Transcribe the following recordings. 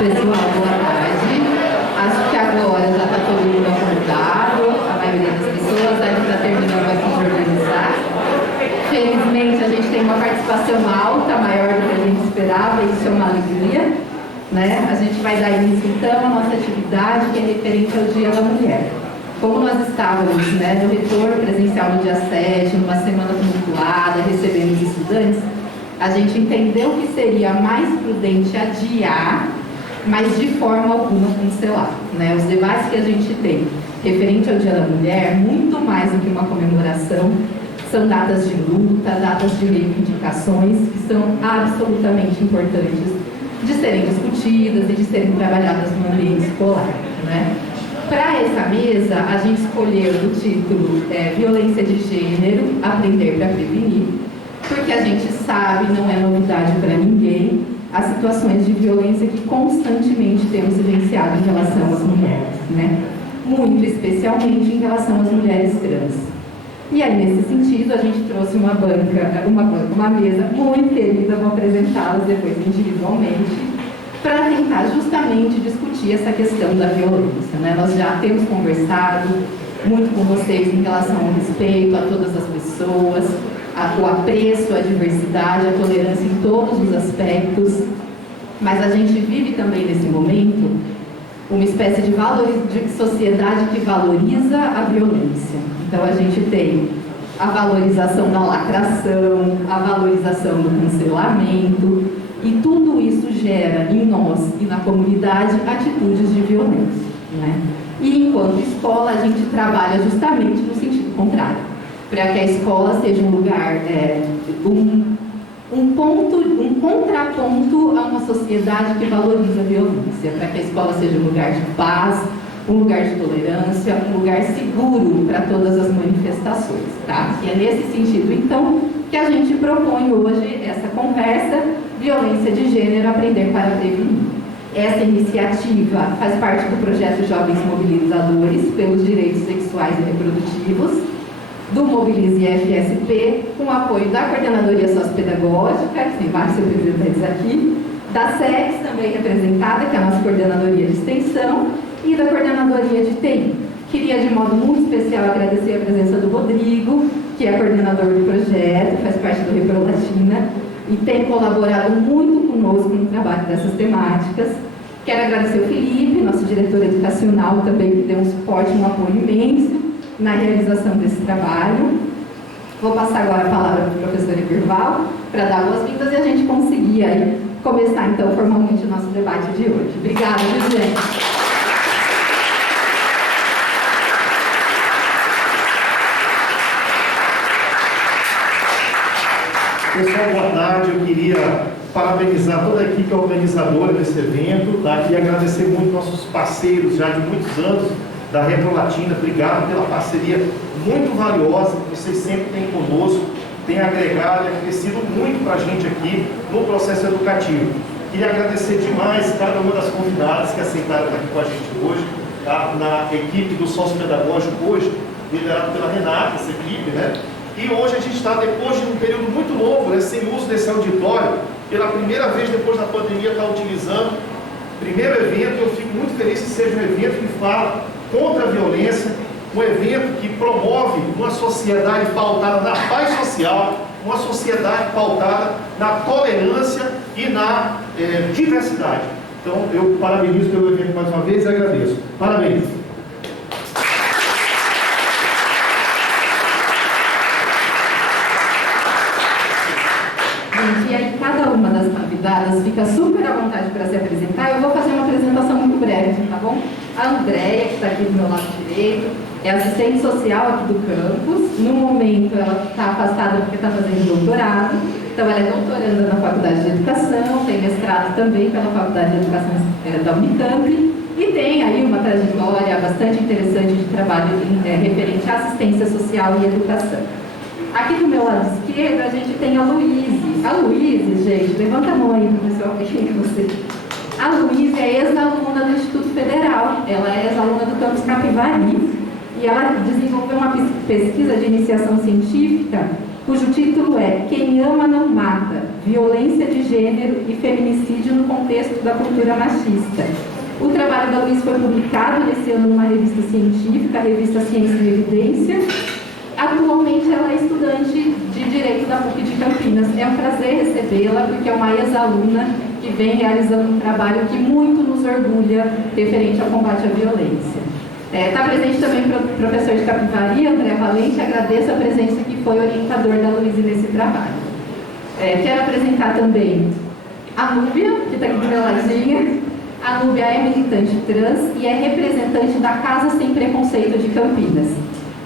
Pessoal, boa tarde. Acho que agora já está todo mundo acordado, a maioria das pessoas ainda está terminando aqui de organizar. Felizmente, a gente tem uma participação alta, maior do que a gente esperava, e isso é uma alegria, né? A gente vai dar início, então, à nossa atividade, que é referente ao Dia da Mulher. Como nós estávamos, né, no retorno presencial no dia 7, numa semana tumultuada, recebendo os estudantes, a gente entendeu que seria mais prudente adiar, mas de forma alguma cancelar, né? Os debates que a gente tem referente ao Dia da Mulher, muito mais do que uma comemoração, são datas de luta, datas de reivindicações que são absolutamente importantes de serem discutidas e de serem trabalhadas no ambiente escolar, né? Para essa mesa, a gente escolheu o título Violência de Gênero, Aprender para Prevenir, porque a gente sabe, não é novidade para ninguém, as situações de violência que constantemente temos vivenciado em relação às mulheres, né? Muito especialmente em relação às mulheres trans. E aí, nesse sentido, a gente trouxe uma mesa muito querida, vou apresentá-las depois individualmente, para tentar justamente discutir essa questão da violência, né? Nós já temos conversado muito com vocês em relação ao respeito a todas as pessoas, o apreço à diversidade, a tolerância em todos os aspectos, mas a gente vive também nesse momento uma espécie de sociedade que valoriza a violência. Então a gente tem a valorização da lacração, a valorização do cancelamento, e tudo isso gera em nós e na comunidade atitudes de violência, né? E enquanto escola a gente trabalha justamente no sentido contrário, para que a escola seja um lugar, um contraponto a uma sociedade que valoriza a violência, para que a escola seja um lugar de paz, um lugar de tolerância, um lugar seguro para todas as manifestações, tá? E é nesse sentido, então, que a gente propõe hoje essa conversa, Violência de Gênero, Aprender para Prevenir. Essa iniciativa faz parte do projeto Jovens Mobilizadores pelos Direitos Sexuais e Reprodutivos, do Mobilize FSP, com o apoio da Coordenadoria Sociopedagógica, que tem vários representantes aqui, da SEX, também representada, que é a nossa Coordenadoria de Extensão, e da Coordenadoria de TI. Queria, de modo muito especial, agradecer a presença do Rodrigo, que é coordenador do projeto, faz parte do Reprolatina, e tem colaborado muito conosco no trabalho dessas temáticas. Quero agradecer o Felipe, nosso diretor educacional, também, que deu um suporte, um apoio imenso na realização desse trabalho. Vou passar agora a palavra para o professor Eberval para dar boas-vindas e a gente conseguir aí começar então formalmente o nosso debate de hoje. Obrigada, gente. Pessoal, boa tarde. Eu queria parabenizar toda a equipe organizadora desse evento, tá? Queria agradecer muito nossos parceiros já de muitos anos da Reprolatina. Obrigado pela parceria muito valiosa que vocês sempre têm conosco, tem agregado e acrescido muito para a gente aqui no processo educativo. Queria agradecer demais cada uma das convidadas que aceitaram estar aqui com a gente hoje, tá? Na equipe do Sociopedagógico hoje, liderado pela Renata, essa equipe, né? E hoje a gente está, depois de um período muito longo, né, sem uso desse auditório, pela primeira vez depois da pandemia, está utilizando. Primeiro evento, eu fico muito feliz que seja um evento que fala contra a violência, um evento que promove uma sociedade pautada na paz social, uma sociedade pautada na tolerância e na diversidade. Então, eu parabenizo pelo evento mais uma vez e agradeço. Parabéns! E aí, cada uma das convidadas fica super à vontade para se apresentar. Eu vou fazer uma apresentação muito breve, tá bom? A Andréia, que está aqui do meu lado direito, é assistente social aqui do campus. No momento, ela está afastada porque está fazendo doutorado. Então, ela é doutoranda na Faculdade de Educação, tem mestrado também pela Faculdade de Educação da Unicamp e tem aí uma trajetória bastante interessante de trabalho referente à assistência social e educação. Aqui do meu lado esquerdo, a gente tem a Luíse. A Luíse, gente, levanta a mão aí para o pessoal ver quem é você. A Luíse é ex-aluna do Instituto Federal, ela é ex-aluna do campus Capivari e ela desenvolveu uma pesquisa de iniciação científica cujo título é Quem Ama Não Mata, Violência de Gênero e Feminicídio no Contexto da Cultura Machista. O trabalho da Luiz foi publicado nesse ano numa revista científica, a revista Ciência e Evidência. Atualmente ela é estudante de Direito da PUC de Campinas. É um prazer recebê-la, porque é uma ex-aluna que vem realizando um trabalho que muito nos orgulha referente ao combate à violência. Está presente também o professor de Capivari, André Valente. Agradeço a presença que foi orientador da Luísa nesse trabalho. Quero apresentar também a Núbia, que está aqui do meu ladinho. A Núbia é militante trans e é representante da Casa Sem Preconceito de Campinas.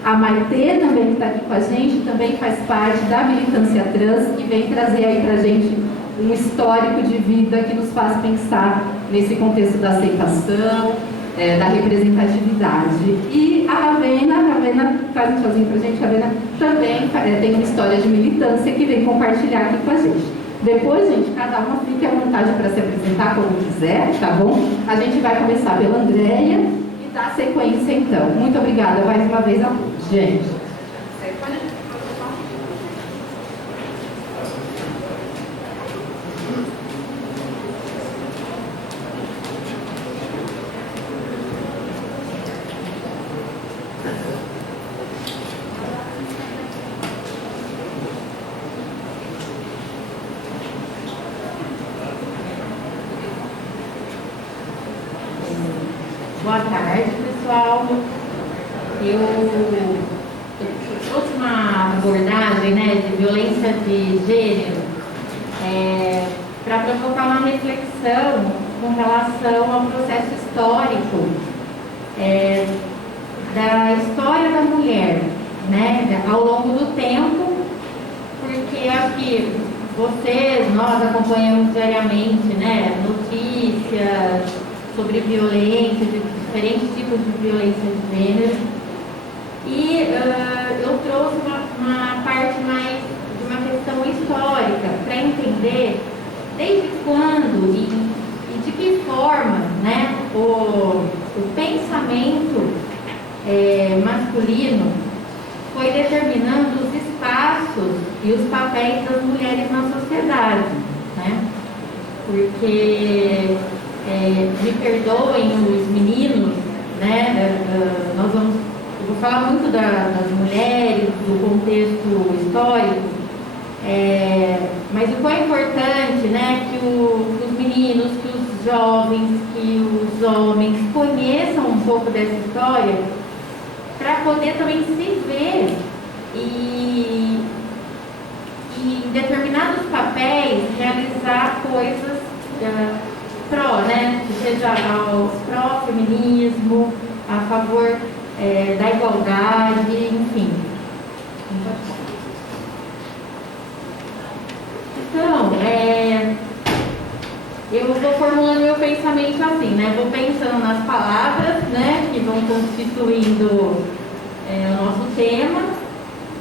A Maitê também está aqui com a gente, também faz parte da militância trans e vem trazer aí para a gente um histórico de vida que nos faz pensar nesse contexto da aceitação, da representatividade. E a Ravena faz um tchauzinho para a gente. A Ravena também tem uma história de militância que vem compartilhar aqui com a gente. Depois, gente, cada uma fique à vontade para se apresentar como quiser, tá bom? A gente vai começar pela Andréia e dar sequência, então. Muito obrigada mais uma vez a todos, gente. Boa tarde, pessoal. Eu trouxe uma abordagem, de violência de gênero para provocar uma reflexão com relação ao processo histórico da história da mulher, ao longo do tempo, porque aqui nós acompanhamos diariamente, notícias sobre violência, de diferentes tipos de violência de gênero. E eu trouxe uma parte mais de uma questão histórica, para entender desde quando e de que forma o pensamento masculino foi determinando os espaços e os papéis das mulheres na sociedade. Porque me perdoem os meninos, eu vou falar muito das mulheres, do contexto histórico, mas o quão é importante, que os meninos, que os jovens, que os homens conheçam um pouco dessa história, para poder também se ver e em determinados papéis realizar coisas seja pró-feminismo, a favor da igualdade, enfim. Então, eu vou formulando meu pensamento assim, vou pensando nas palavras, que vão constituindo o nosso tema.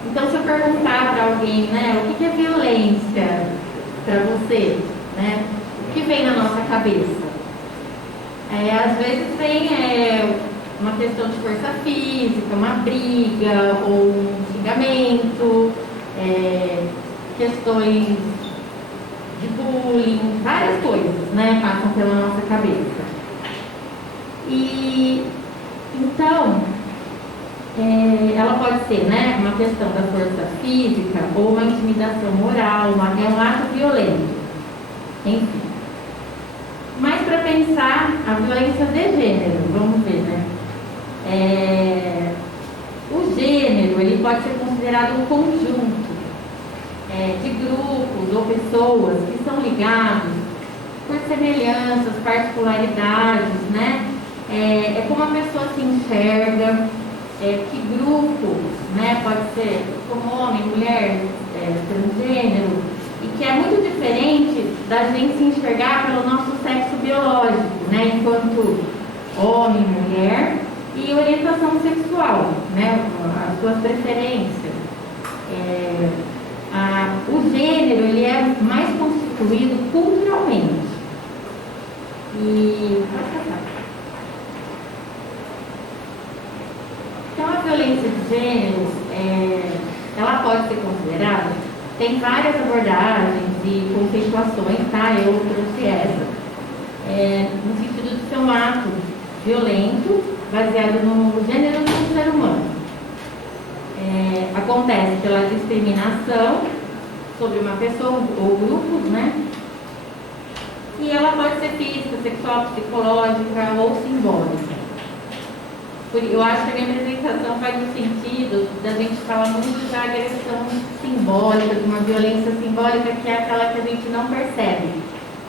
Então, se eu perguntar para alguém, o que é violência para você, o que vem na nossa cabeça? Às vezes vem uma questão de força física, uma briga ou um xingamento, questões de bullying, várias coisas, passam pela nossa cabeça. E então, ela pode ser, uma questão da força física ou uma intimidação moral, um ato violento, enfim. Mas para pensar a violência de gênero, vamos ver, o gênero ele pode ser considerado um conjunto de grupos ou pessoas que são ligados por semelhanças, particularidades, é como a pessoa se enxerga, que grupo, pode ser como homem, mulher, transgênero, e que é muito diferente da gente se enxergar pelo nosso sexo biológico, enquanto homem, mulher, e orientação sexual, as suas preferências. O gênero ele é mais constituído culturalmente. Então a violência de gênero, ela pode ser considerada, tem várias abordagens e conceituações, tá? Eu trouxe essa, no sentido de ser um ato violento, baseado no gênero do ser humano. Acontece pela discriminação sobre uma pessoa ou grupos, né? E ela pode ser física, sexual, psicológica ou simbólica. Eu acho que a minha apresentação faz no sentido da gente falar muito da agressão simbólica, de uma violência simbólica, que é aquela que a gente não percebe,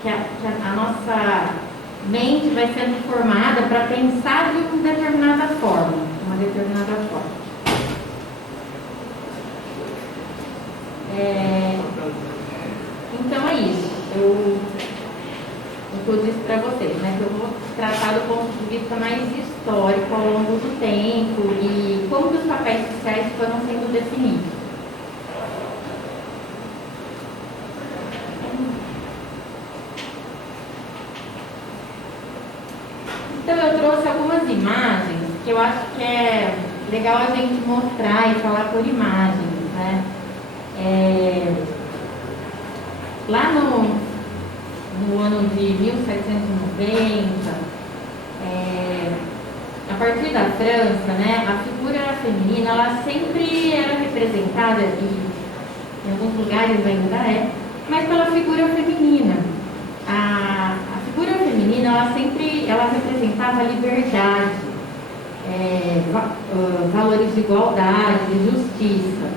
que a nossa mente vai sendo formada para pensar de uma determinada forma. Então é isso. O que eu disse para vocês, né? Que eu vou tratar do ponto de vista mais histórico ao longo do tempo e como que os papéis sociais foram sendo definidos. Então eu trouxe algumas imagens que eu acho que é legal a gente mostrar e falar por imagens, né? Lá no ano de 1790, a partir da França, né, a figura feminina ela sempre era representada, e em alguns lugares ainda mas pela figura feminina. A figura feminina ela representava a liberdade, valores de igualdade, de justiça.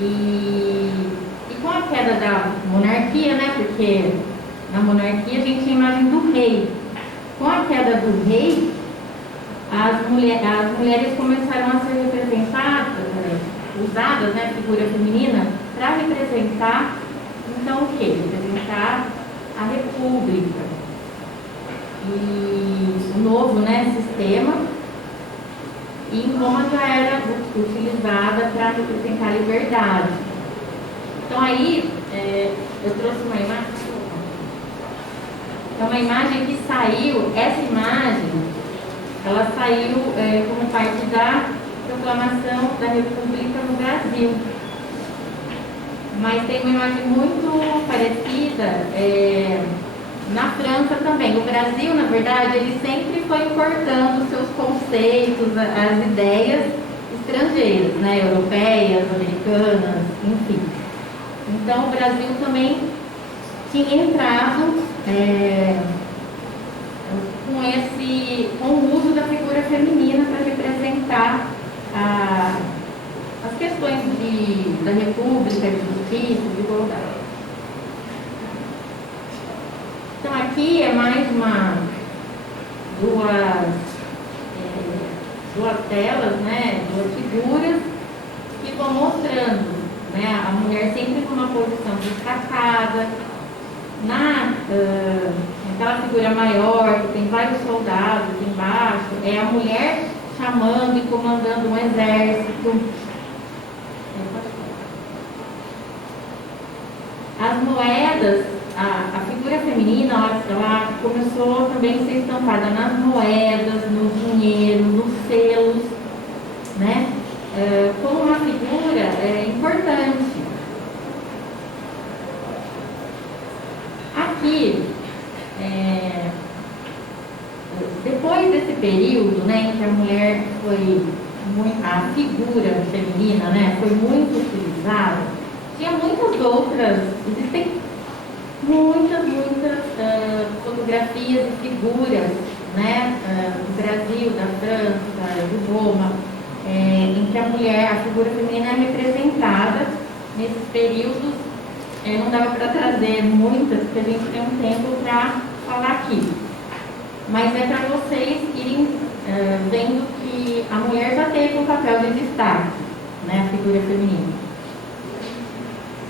E com a queda da monarquia, né, porque na monarquia a gente tinha a imagem do rei. Com a queda do rei, as mulheres começaram a ser representadas, usadas, né, figura feminina, para representar, então o quê? Representar a república. E o novo, né, sistema, e em Roma já era utilizada para representar a liberdade. Então aí, eu trouxe uma imagem. É uma imagem que saiu, essa imagem, ela saiu como parte da proclamação da República no Brasil. Mas tem uma imagem muito parecida na França também. O Brasil, na verdade, ele sempre foi importando seus conceitos, as ideias estrangeiras, né? Europeias, americanas, enfim. Então o Brasil também tinha entrado com o uso da figura feminina para representar as questões da república, de justiça, de igualdade. Então aqui é mais duas telas, né, duas figuras que vão mostrando, né, a mulher sempre com uma posição destacada. Aquela figura maior, que tem vários soldados embaixo, é a mulher chamando e comandando um exército. As moedas, a figura feminina, ela começou também a ser estampada nas moedas, no dinheiro, nos selos, né? Como uma figura importante. Aqui, depois desse período, né, em que a mulher a figura feminina, né, foi muito utilizada, tinha existem muitas fotografias e figuras, né, do Brasil, da França, de Roma, em que a figura feminina é representada nesses períodos. Não dava para trazer muitas, porque a gente tem um tempo para falar aqui. Mas é para vocês irem vendo que a mulher já teve um papel de destaque, né, a figura feminina.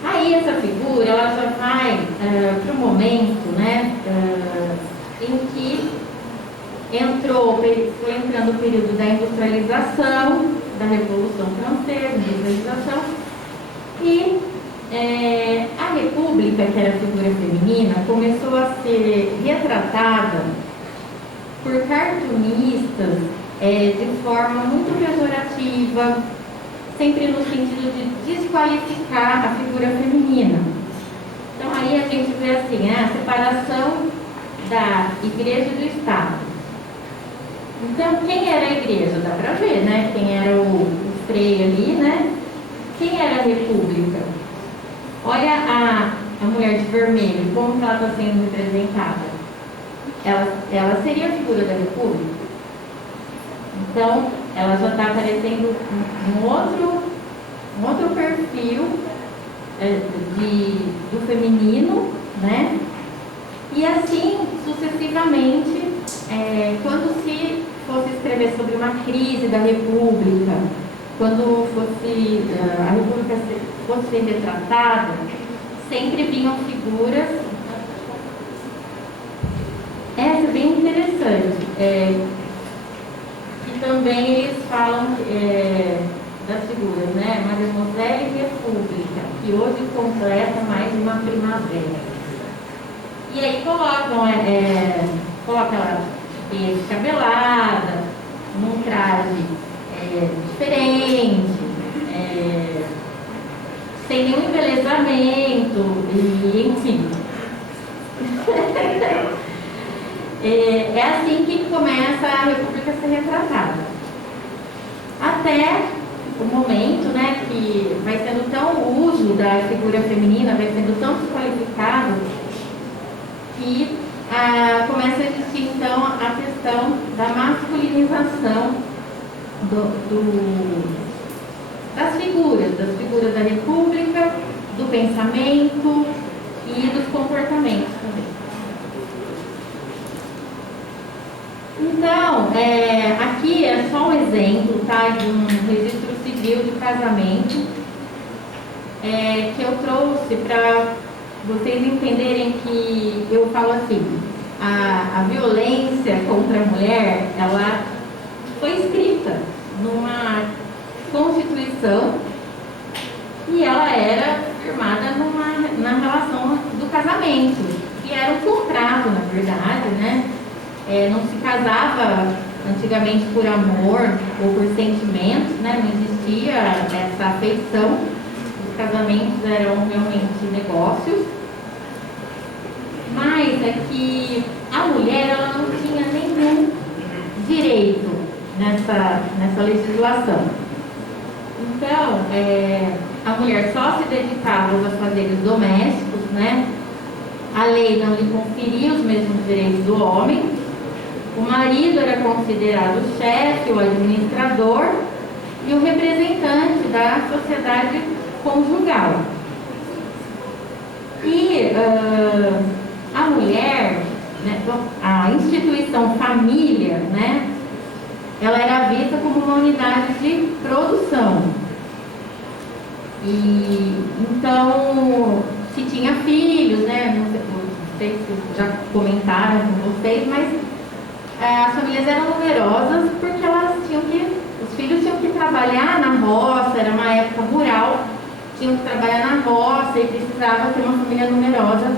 Aí essa figura, ela já vai para o momento, né, em que foi entrando o período da industrialização, da Revolução Francesa, industrialização, e a República, que era a figura feminina, começou a ser retratada por cartunistas de forma muito pejorativa, sempre no sentido de desqualificar a figura feminina. Então aí a gente vê assim, a separação da igreja e do Estado. Então, quem era a igreja? Dá para ver, né? Quem era o freio ali, né? Quem era a república? Olha a mulher de vermelho, como que ela está sendo representada. Ela seria a figura da república. Então, ela já está aparecendo um outro perfil do feminino, né? E assim, sucessivamente, quando se fosse escrever sobre uma crise da república, quando a república fosse ser retratada, sempre vinham figuras. Essa é bem interessante. E também eles falam das figuras, né? Mademoiselle República, que hoje completa mais uma primavera. E aí colocam ela descabelada, num traje diferente, sem nenhum embelezamento, e enfim. É assim que começa a República a ser retratada. Até o momento, né, que vai sendo tão o uso da figura feminina, vai sendo tão desqualificado, que começa a existir então a questão da masculinização das figuras da República, do pensamento e dos comportamentos também. Então, aqui é só um exemplo, tá, de um registro civil de casamento que eu trouxe para vocês entenderem que eu falo assim, a violência contra a mulher, ela foi escrita numa Constituição e ela era firmada na relação do casamento, que era um contrato, na verdade, né? Não se casava antigamente por amor ou por sentimentos, né? Não existia essa afeição. Os casamentos eram realmente negócios. Mas é que a mulher ela não tinha nenhum direito nessa legislação. Então, a mulher só se dedicava aos afazeres domésticos, né? A lei não lhe conferia os mesmos direitos do homem. O marido era considerado o chefe, o administrador e o representante da sociedade conjugal. E a mulher, né, a instituição família, né, ela era vista como uma unidade de produção. E então, se tinha filhos, né, não sei se já comentaram com vocês, mas as famílias eram numerosas porque os filhos tinham que trabalhar na roça, era uma época rural, tinham que trabalhar na roça e precisava ter uma família numerosa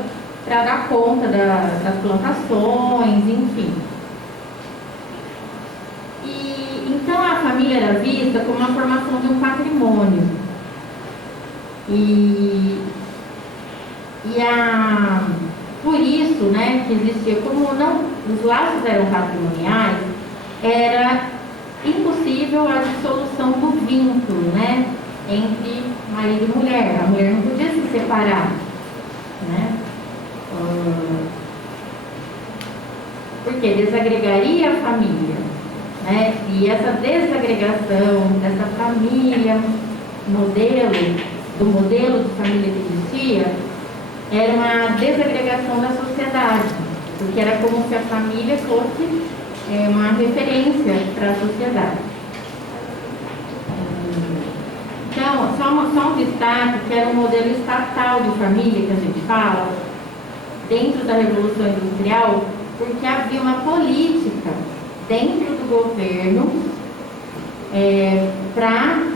para dar conta das plantações, enfim. E então a família era vista como a formação de um patrimônio. Por isso, né, que existia, como os laços eram patrimoniais, era impossível a dissolução do vínculo, né, entre marido e mulher. A mulher não podia se separar, né, porque desagregaria a família, né, e essa desagregação dessa família, do modelo de família que existia, era uma desagregação da sociedade, porque era como se a família fosse uma referência para a sociedade. Então, só um destaque, que era um modelo estatal de família que a gente fala, dentro da Revolução Industrial, porque havia uma política dentro do governo para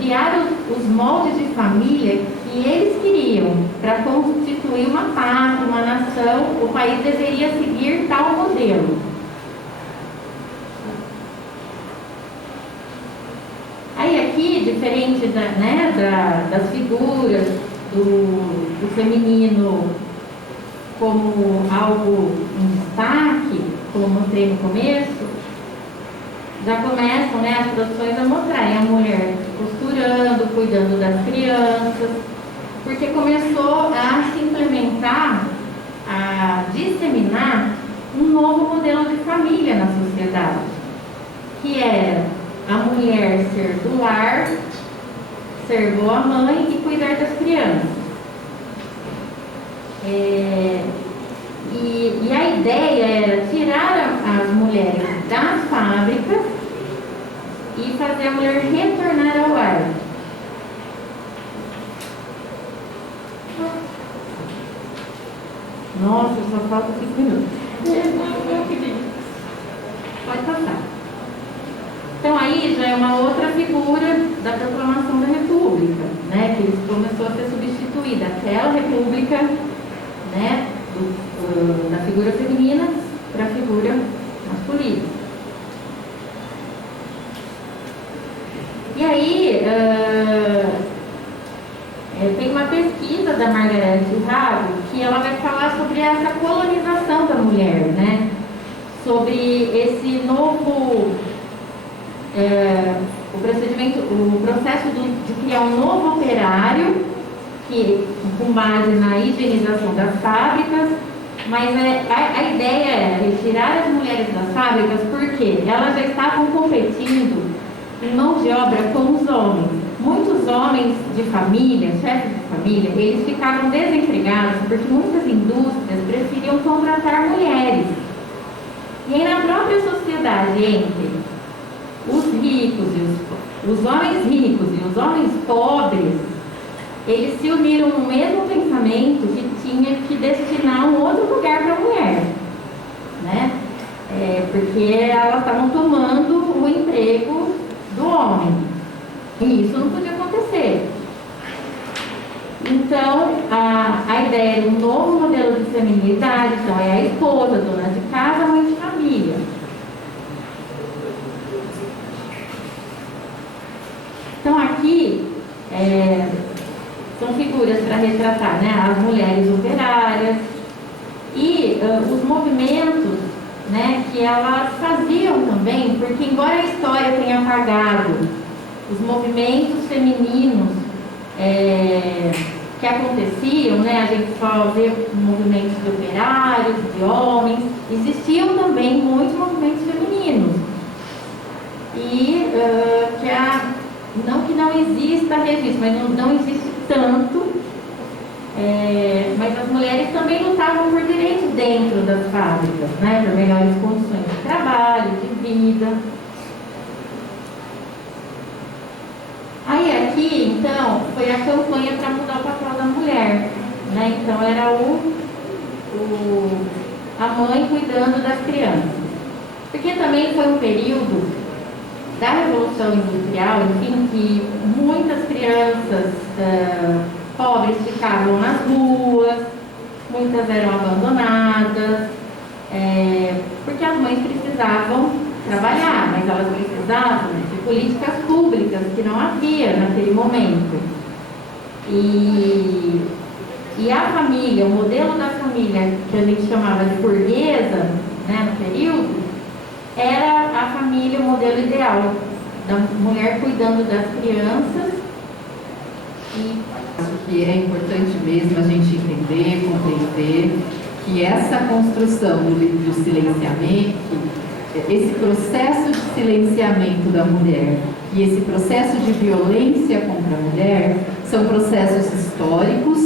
criar os moldes de família que eles queriam para constituir uma pátria, uma nação. O país deveria seguir tal modelo. Aí aqui, diferente das figuras do feminino como algo em destaque, como eu mostrei no começo, já começam, né, as produções a mostrarem a mulher costurando, cuidando das crianças, porque começou a se implementar, a disseminar um novo modelo de família na sociedade, que era a mulher ser do lar, ser boa mãe e cuidar das crianças. E a ideia era tirar as mulheres das fábricas e fazer a mulher retornar ao lar. Nossa, só falta 5 minutos. Pode passar. Então aí já é uma outra figura da proclamação da República, né? Que começou a ser substituída aquela República, né? Da figura feminina para a figura masculina. E aí tem uma pesquisa da Margaret Rago que ela vai falar sobre essa colonização da mulher, né? Sobre esse novo o processo de criar um novo operário que, com base na higienização das fábricas, mas a ideia é retirar as mulheres das fábricas porque elas já estavam competindo em mão de obra com os homens. Muitos homens de família, chefes de família, eles ficavam desempregados porque muitas indústrias preferiam contratar mulheres. E aí na própria sociedade, entre os ricos e os homens ricos e os homens pobres, eles se uniram no mesmo pensamento que tinha que destinar um outro lugar para a mulher, né? Porque elas estavam tomando o emprego do homem. E isso não podia acontecer. Então, a ideia de um novo modelo de feminilidade, então é a esposa, dona de casa, mãe de família. Então aqui são figuras para retratar, né, as mulheres operárias e os movimentos, né, que elas faziam também, porque embora a história tenha apagado os movimentos femininos que aconteciam, né, a gente só vê movimentos de operários, de homens, existiam também muitos movimentos femininos. E não que não exista registro, mas não existe tanto, mas as mulheres também lutavam por direitos dentro das fábricas, né, por melhores condições de trabalho, de vida. Aí aqui, então, foi a campanha para mudar o papel da mulher, né? Então era a mãe cuidando das crianças. Porque também foi um período da Revolução Industrial, enfim, que muitas crianças pobres ficavam nas ruas, muitas eram abandonadas, porque as mães precisavam trabalhar, mas elas precisavam de políticas públicas que não havia naquele momento. E a família, o modelo da família que a gente chamava de burguesa, né, no período, era a família, o modelo ideal da mulher cuidando das crianças. E acho que é importante mesmo a gente entender, compreender que essa construção do silenciamento, esse processo de silenciamento da mulher e esse processo de violência contra a mulher são processos históricos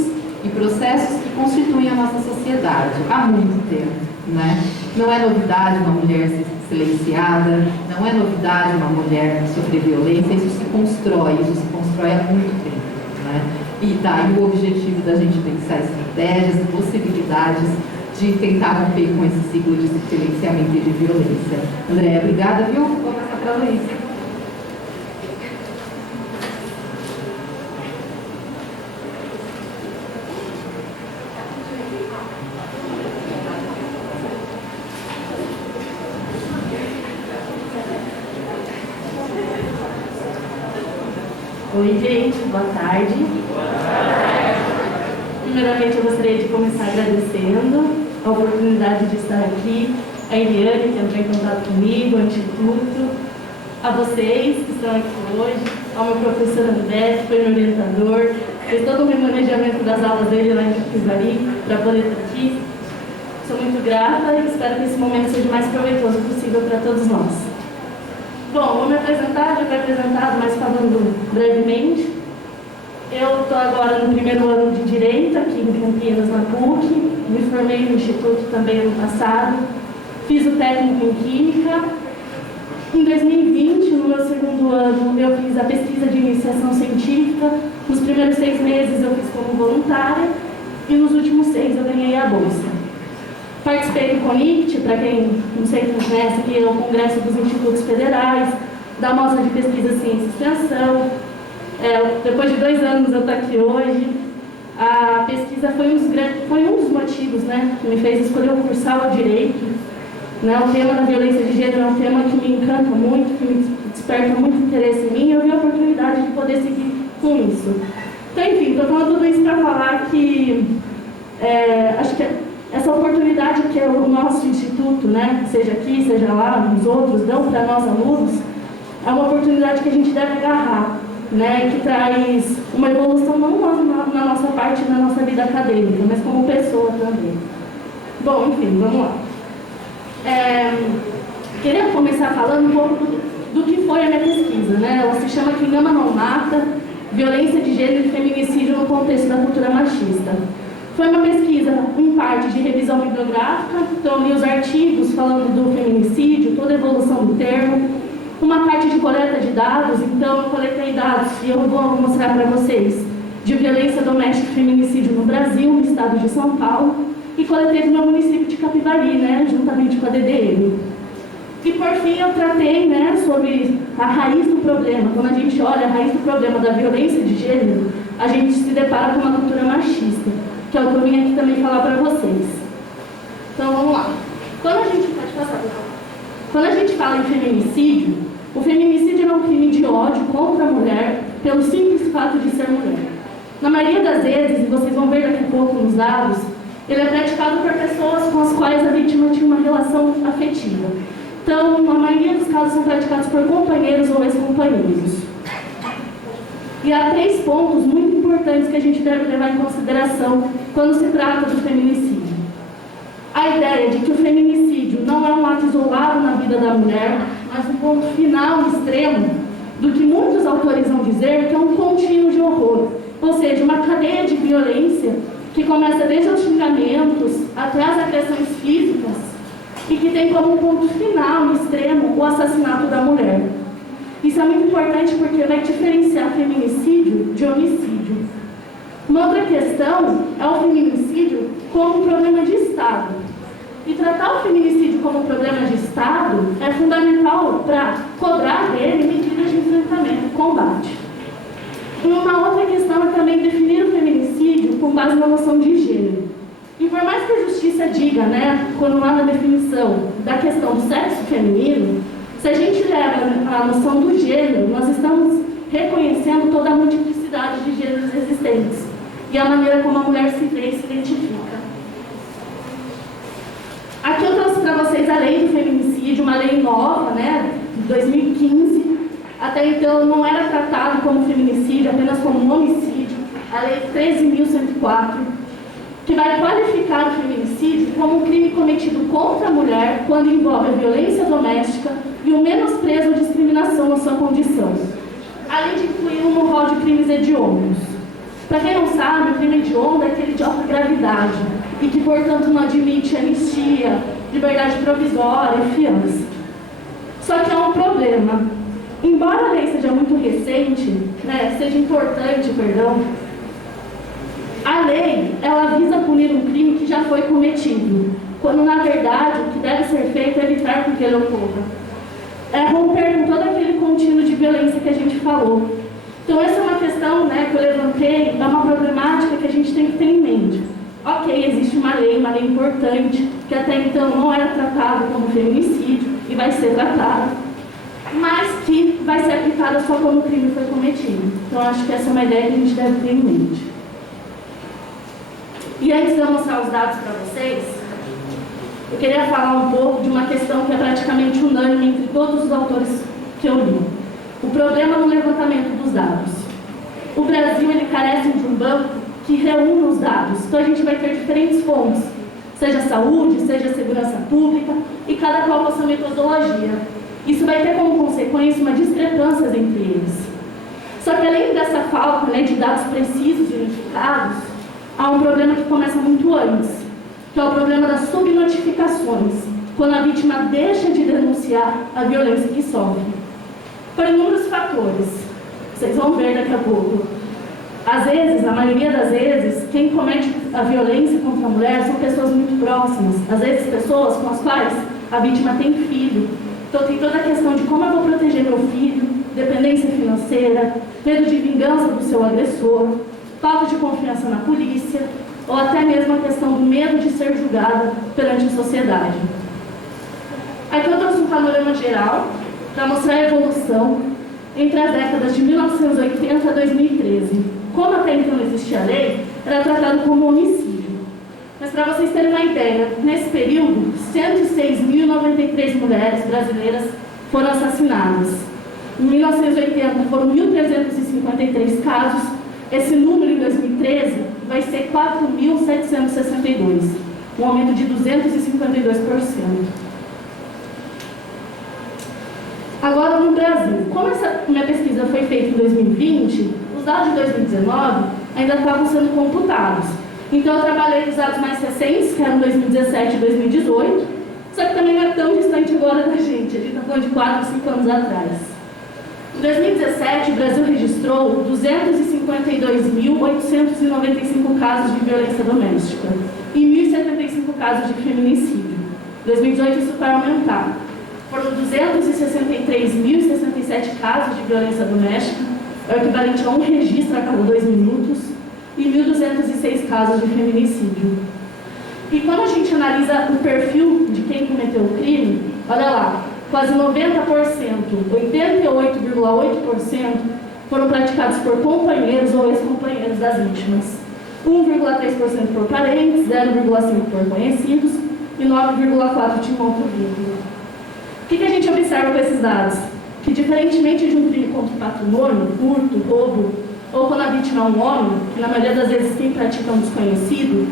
e processos que constituem a nossa sociedade há muito tempo, né? Não é novidade uma mulher ser silenciada, não é novidade uma mulher sofrer violência, isso se constrói há muito tempo, né? E daí o objetivo da gente pensar estratégias e possibilidades de tentar romper com esse ciclo de silenciamento e de violência. Andréia, obrigada, viu? Vou passar para a Luísa. Oi, gente, boa tarde. Primeiramente, eu gostaria de começar agradecendo a oportunidade de estar aqui, a Eliane, que entrou em contato comigo, ao Instituto, a vocês que estão aqui hoje, ao meu professor André, que foi meu orientador, fez todo o remanejamento das aulas dele lá em Capivari, para poder estar aqui. Sou muito grata e espero que esse momento seja o mais proveitoso possível para todos nós. Bom, vou me apresentar, já foi apresentado, mas falando brevemente. Eu estou agora no primeiro ano de Direito, aqui em Campinas, na PUC. Me formei no Instituto também ano passado. Fiz o técnico em Química. Em 2020, no meu segundo ano, eu fiz a pesquisa de iniciação científica. Nos primeiros 6 meses eu fiz como voluntária e nos últimos 6 eu ganhei a bolsa. Participei do CONICT, para quem não sei quem conhece, que é o Congresso dos Institutos Federais, da Mostra de Pesquisa, Ciência e Extensão. Depois de 2 anos eu estou aqui hoje. A pesquisa foi um dos motivos, né, que me fez escolher cursar o Direito. Né, o tema da violência de gênero é um tema que me encanta muito, que me desperta muito interesse em mim, e eu vi a oportunidade de poder seguir com isso. Então, enfim, estou falando tudo isso para falar que acho que essa oportunidade que o nosso instituto, né, seja aqui, seja lá, nos outros, dão para nós alunos, é uma oportunidade que a gente deve agarrar, né, que traz uma evolução não na nossa parte, na nossa vida acadêmica, mas como pessoa também. Bom, enfim, vamos lá. Queria começar falando um pouco do que foi a minha pesquisa, né? Ela se chama Quem Ama Não Mata, Violência de Gênero e Feminicídio no Contexto da Cultura Machista. Foi uma pesquisa, em parte, de revisão bibliográfica, então eu li os artigos falando do feminicídio, toda a evolução do termo, uma parte de coleta de dados, então eu coletei dados e eu vou mostrar para vocês de violência doméstica e feminicídio no Brasil, no estado de São Paulo, e coletei do meu município de Capivari, né, juntamente com a DDM. E por fim eu tratei, né, sobre a raiz do problema. Quando a gente olha a raiz do problema da violência de gênero, a gente se depara com uma cultura machista, que é o que eu vim aqui também falar para vocês. Então vamos lá. Quando a gente fala em feminicídio, o feminicídio é um crime de ódio contra a mulher pelo simples fato de ser mulher. Na maioria das vezes, e vocês vão ver daqui a pouco nos dados, ele é praticado por pessoas com as quais a vítima tinha uma relação afetiva. Então, a maioria dos casos são praticados por companheiros ou ex-companheiros. E há 3 pontos muito importantes que a gente deve levar em consideração quando se trata do feminicídio. A ideia de que o feminicídio não é um ato isolado na vida da mulher, mas um ponto final extremo do que muitos autores vão dizer que é um contínuo de horror, ou seja, uma cadeia de violência que começa desde os xingamentos até as agressões físicas e que tem como ponto final, no extremo, o assassinato da mulher. Isso é muito importante porque vai diferenciar feminicídio de homicídio. Uma outra questão é o feminicídio como um problema de Estado. E tratar o feminicídio como um problema de Estado é fundamental para cobrar dele medidas de enfrentamento, combate. E uma outra questão é também definir o feminicídio com base na noção de gênero. E por mais que a justiça diga, né, quando há na definição da questão do sexo feminino, se a gente leva a noção do gênero, nós estamos reconhecendo toda a multiplicidade de gêneros existentes e a maneira como a mulher se vê e se identifica. Aqui eu trouxe para vocês a lei do feminicídio, uma lei nova, né, de 2015. Até então não era tratado como feminicídio, apenas como homicídio, a lei 13.104, que vai qualificar o feminicídio como um crime cometido contra a mulher quando envolve a violência doméstica e o menosprezo ou discriminação na sua condição, além de incluir um rol de crimes hediondos. Para quem não sabe, o crime hediondo é aquele de alta gravidade e que, portanto, não admite anistia, liberdade provisória e fiança. Só que há um problema. Embora a lei seja muito recente, né, seja importante, a lei, ela visa punir um crime que já foi cometido, quando na verdade o que deve ser feito é evitar que ele ocorra. É romper com todo aquele contínuo de violência que a gente falou. Então essa é uma questão, né, que eu levantei, é uma problemática que a gente tem que ter em mente. Ok, existe uma lei importante, que até então não era tratada como feminicídio e vai ser tratada, mas que vai ser aplicada só quando o crime foi cometido. Então acho que essa é uma ideia que a gente deve ter em mente. E antes de eu mostrar os dados para vocês, eu queria falar um pouco de uma questão que é praticamente unânime entre todos os autores que eu li. O problema no levantamento dos dados. O Brasil ele carece de um banco que reúna os dados. Então a gente vai ter diferentes fontes, seja saúde, seja segurança pública, e cada qual com a sua metodologia. Isso vai ter como consequência uma discrepância entre eles. Só que além dessa falta, né, de dados precisos e unificados, há um problema que começa muito antes, que é o problema das subnotificações, quando a vítima deixa de denunciar a violência que sofre. Por inúmeros fatores, vocês vão ver daqui a pouco. Às vezes, na maioria das vezes, quem comete a violência contra a mulher são pessoas muito próximas. Às vezes, pessoas com as quais a vítima tem filho. Então, tem toda a questão de como eu vou proteger meu filho, dependência financeira, medo de vingança do seu agressor, falta de confiança na polícia, ou até mesmo a questão do medo de ser julgada perante a sociedade. Aqui eu trouxe um panorama geral para mostrar a evolução entre as décadas de 1980 a 2013. Como até então não existia lei, era tratado como homicídio. Mas para vocês terem uma ideia, nesse período, 106.093 mulheres brasileiras foram assassinadas. Em 1980 foram 1.353 casos. Esse número em 2013 vai ser 4.762, um aumento de 252%. Agora, no Brasil, como essa minha pesquisa foi feita em 2020, os dados de 2019 ainda estavam sendo computados. Então, eu trabalhei com os dados mais recentes, que eram 2017 e 2018, só que também não é tão distante agora da gente, a gente está falando de 4, 5 anos atrás. Em 2017, o Brasil registrou 252.895 casos de violência doméstica e 1.075 casos de feminicídio. Em 2018, isso vai aumentar. Foram 263.067 casos de violência doméstica, é o equivalente a um registro a cada 2 minutos, e 1.206 casos de feminicídio. E quando a gente analisa o perfil de quem cometeu o crime, olha lá, quase 90%, 88,8% foram praticados por companheiros ou ex-companheiros das vítimas. 1,3% por parentes, 0,5% por conhecidos e 9,4% tinham outro vínculo. O que a gente observa com esses dados? Que diferentemente de um crime contra o patrimônio, furto, roubo, ou quando a vítima é um homem, que na maioria das vezes quem pratica é um desconhecido,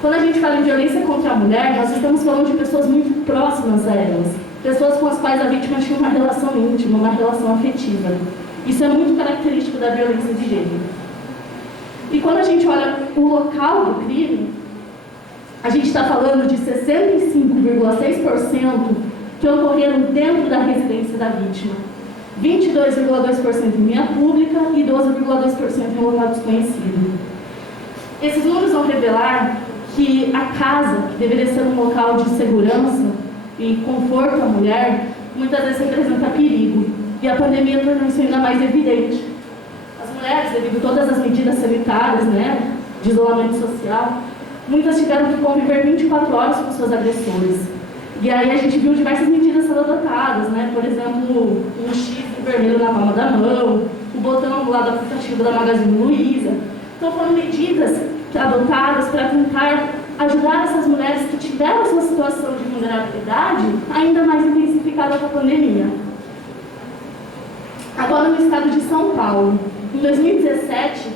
quando a gente fala em violência contra a mulher, nós estamos falando de pessoas muito próximas a elas, pessoas com as quais a vítima tinha uma relação íntima, uma relação afetiva. Isso é muito característico da violência de gênero. E quando a gente olha o local do crime, a gente está falando de 65,6% que ocorreram dentro da residência da vítima, 22,2% em via pública e 12,2% em local desconhecido. Esses números vão revelar que a casa, que deveria ser um local de segurança e conforto à mulher, muitas vezes representa perigo. E a pandemia tornou isso ainda mais evidente. As mulheres, devido a todas as medidas sanitárias, né, de isolamento social, muitas tiveram que conviver 24 horas com seus agressores. E aí a gente viu diversas medidas sendo adotadas, né? Por exemplo, um X vermelho na palma da mão, o botão lá do aplicativo da Magazine Luiza. Então foram medidas adotadas para tentar ajudar essas mulheres que tiveram sua situação de vulnerabilidade ainda mais intensificada com a pandemia. Agora no estado de São Paulo, em 2017,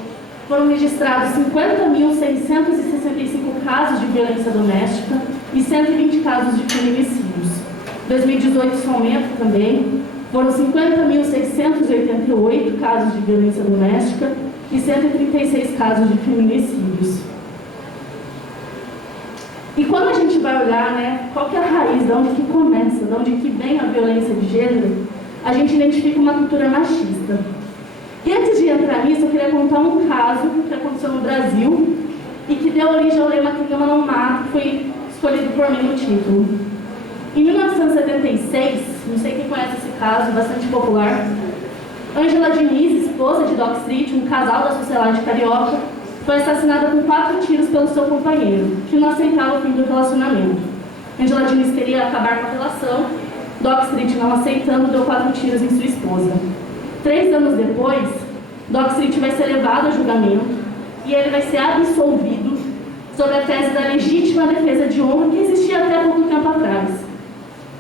foram registrados 50.665 casos de violência doméstica e 120 casos de feminicídios. Em 2018, isso aumenta também. Foram 50.688 casos de violência doméstica e 136 casos de feminicídios. E quando a gente vai olhar, né, qual que é a raiz, de onde que começa, de onde que vem a violência de gênero, a gente identifica uma cultura machista. E antes de entrar nisso, eu queria contar um caso que aconteceu no Brasil e que deu origem ao lema que Cama Não Mata, que foi escolhido por mim no título. Em 1976, não sei quem conhece esse caso, bastante popular, Ângela Diniz, esposa de Doc Street, um casal da sociedade carioca, foi assassinada com 4 tiros pelo seu companheiro, que não aceitava o fim do relacionamento. Ângela Diniz queria acabar com a relação, Doc Street, não aceitando, deu 4 tiros em sua esposa. 3 anos depois, Doc Street vai ser levado a julgamento e ele vai ser absolvido sobre a tese da legítima defesa de honra que existia até pouco tempo atrás.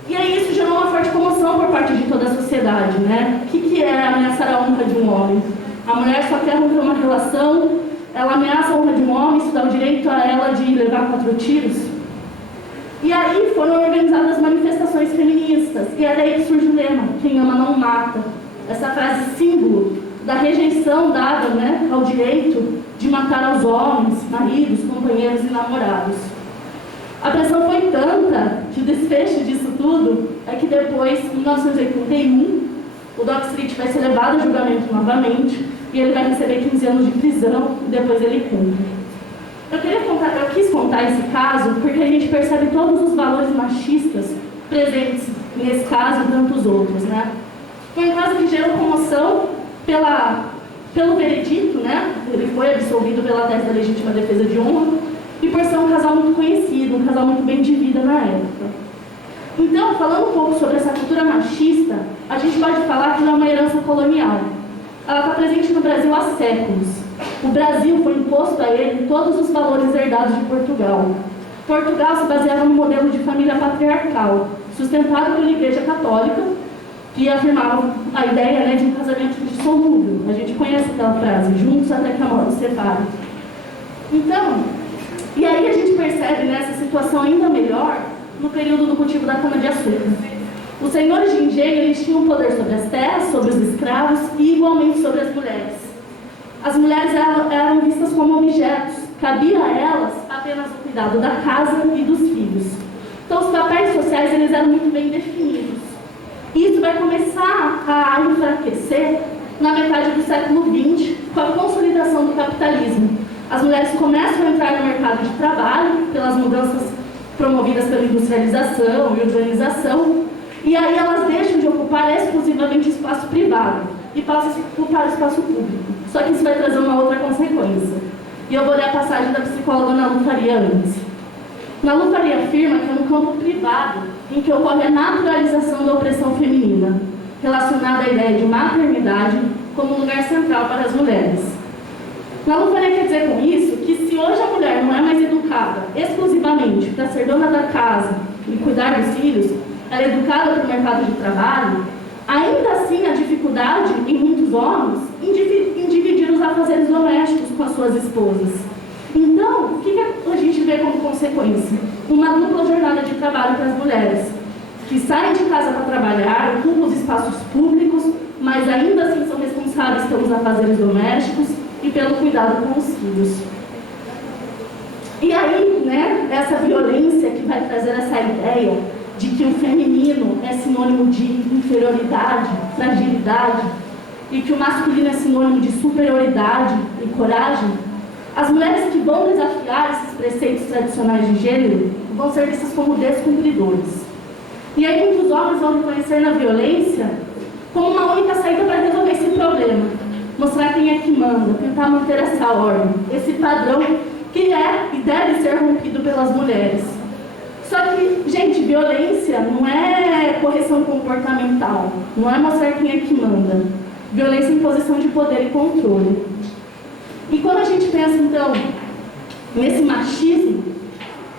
E aí isso gerou uma forte comoção por parte de toda a sociedade, né? O que é ameaçar a honra de um homem? A mulher só quer romper uma relação, ela ameaça a honra de um homem, isso dá o direito a ela de levar 4 tiros. E aí foram organizadas manifestações feministas, e é daí que surge o lema, quem ama não mata. Essa frase símbolo da rejeição dada, né, ao direito de matar aos homens, maridos, companheiros e namorados. A pressão foi tanta que o desfecho disso tudo é que depois, em 1981, o Doc Street vai ser levado a julgamento novamente e ele vai receber 15 anos de prisão e depois ele cumpre. Eu quis contar esse caso porque a gente percebe todos os valores machistas presentes nesse caso e tantos outros, né? Foi um caso que gerou comoção pelo veredito, né? Ele foi absolvido pela tese da legítima defesa de honra e por ser um casal muito conhecido, um casal muito bem de vida na época. Então, falando um pouco sobre essa cultura machista, a gente pode falar que ela é uma herança colonial. Ela está presente no Brasil há séculos. O Brasil foi imposto a ele todos os valores herdados de Portugal. Portugal se baseava no modelo de família patriarcal, sustentado pela Igreja Católica, que afirmava a ideia, né, de um casamento dissolúvel. A gente conhece aquela frase, juntos até que a morte os separe. Então, e aí a gente percebe nessa situação ainda melhor no período do cultivo da cana-de-açúcar. Os senhores de engenho, eles tinham poder sobre as terras, sobre os escravos e igualmente sobre as mulheres. As mulheres eram vistas como objetos, cabia a elas apenas o cuidado da casa e dos filhos. Então os papéis sociais eles eram muito bem definidos. E isso vai começar a enfraquecer na metade do século XX, com a consolidação do capitalismo. As mulheres começam a entrar no mercado de trabalho, pelas mudanças promovidas pela industrialização e urbanização, e aí elas deixam de ocupar exclusivamente o espaço privado e passam a ocupar o espaço público. Só que isso vai trazer uma outra consequência. E eu vou ler a passagem da psicóloga Ana Lu Faria antes. Ana Lu Faria afirma que é no campo privado em que ocorre a naturalização da opressão feminina, relacionada à ideia de maternidade como lugar central para as mulheres. Ana Lu Faria quer dizer com isso que se hoje a mulher não é mais educada exclusivamente para ser dona da casa e cuidar dos filhos, ela é educada para o mercado de trabalho, ainda assim a dificuldade em muitos homens em dividir os afazeres domésticos com as suas esposas. Então, o que a gente vê como consequência? Uma dupla jornada de trabalho para as mulheres, que saem de casa para trabalhar, ocupam os espaços públicos, mas ainda assim são responsáveis pelos afazeres domésticos e pelo cuidado com os filhos. E aí, né, essa violência que vai trazer essa ideia de que o feminino é sinônimo de inferioridade, fragilidade, e que o masculino é sinônimo de superioridade e coragem, as mulheres que vão desafiar esses preceitos tradicionais de gênero vão ser vistas como descumpridores. E aí muitos homens vão reconhecer na violência como uma única saída para resolver esse problema. Mostrar quem é que manda, tentar manter essa ordem, esse padrão que é e deve ser rompido pelas mulheres. Só que, gente, violência não é correção comportamental, não é mostrar quem é que manda. Violência é imposição de poder e controle. E quando a gente pensa, então, nesse machismo,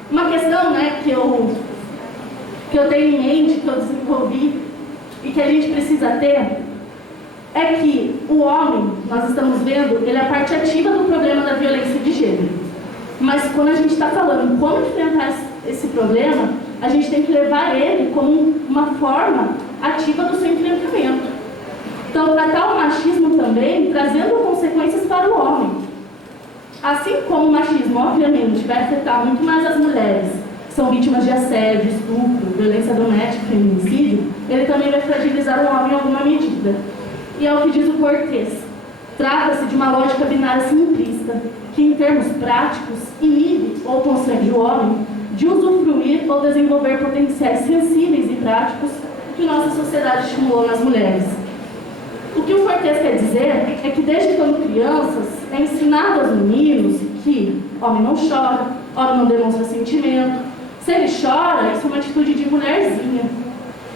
uma questão, né, que eu tenho em mente, que eu desenvolvi e que a gente precisa ter, é que o homem, nós estamos vendo, ele é a parte ativa do problema da violência de gênero. Mas quando a gente está falando como enfrentar esse problema, a gente tem que levar ele como uma forma ativa do seu enfrentamento. Então, tratar o machismo também trazendo consequências para o homem. Assim como o machismo, obviamente, vai afetar muito mais as mulheres, que são vítimas de assédio, estupro, violência doméstica, feminicídio, ele também vai fragilizar o homem em alguma medida. E é o que diz o Cortês. Trata-se de uma lógica binária simplista, que em termos práticos inibe ou constrange o homem de usufruir ou desenvolver potenciais sensíveis e práticos que nossa sociedade estimulou nas mulheres. O que o Cortês quer dizer é que desde quando crianças é ensinado aos meninos que homem não chora, homem não demonstra sentimento. Se ele chora, isso é uma atitude de mulherzinha.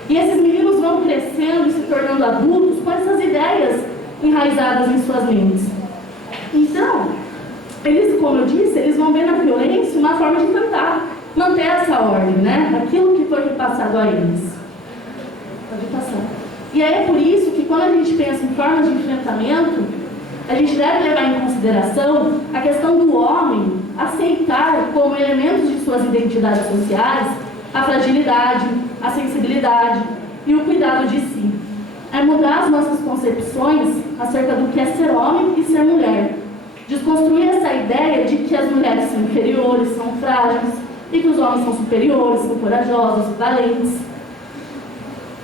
E esses meninos vão crescendo e se tornando adultos com essas ideias enraizadas em suas mentes. Então, eles, como eu disse, eles vão ver na violência uma forma de tentar manter essa ordem, né? Aquilo que foi repassado a eles. Pode passar. E aí é por isso que quando a gente pensa em formas de enfrentamento, a gente deve levar em consideração a questão do homem aceitar como elementos de suas identidades sociais a fragilidade, a sensibilidade e o cuidado de si. É mudar as nossas concepções acerca do que é ser homem e ser mulher. Desconstruir essa ideia de que as mulheres são inferiores, são frágeis, e que os homens são superiores, são corajosos, valentes.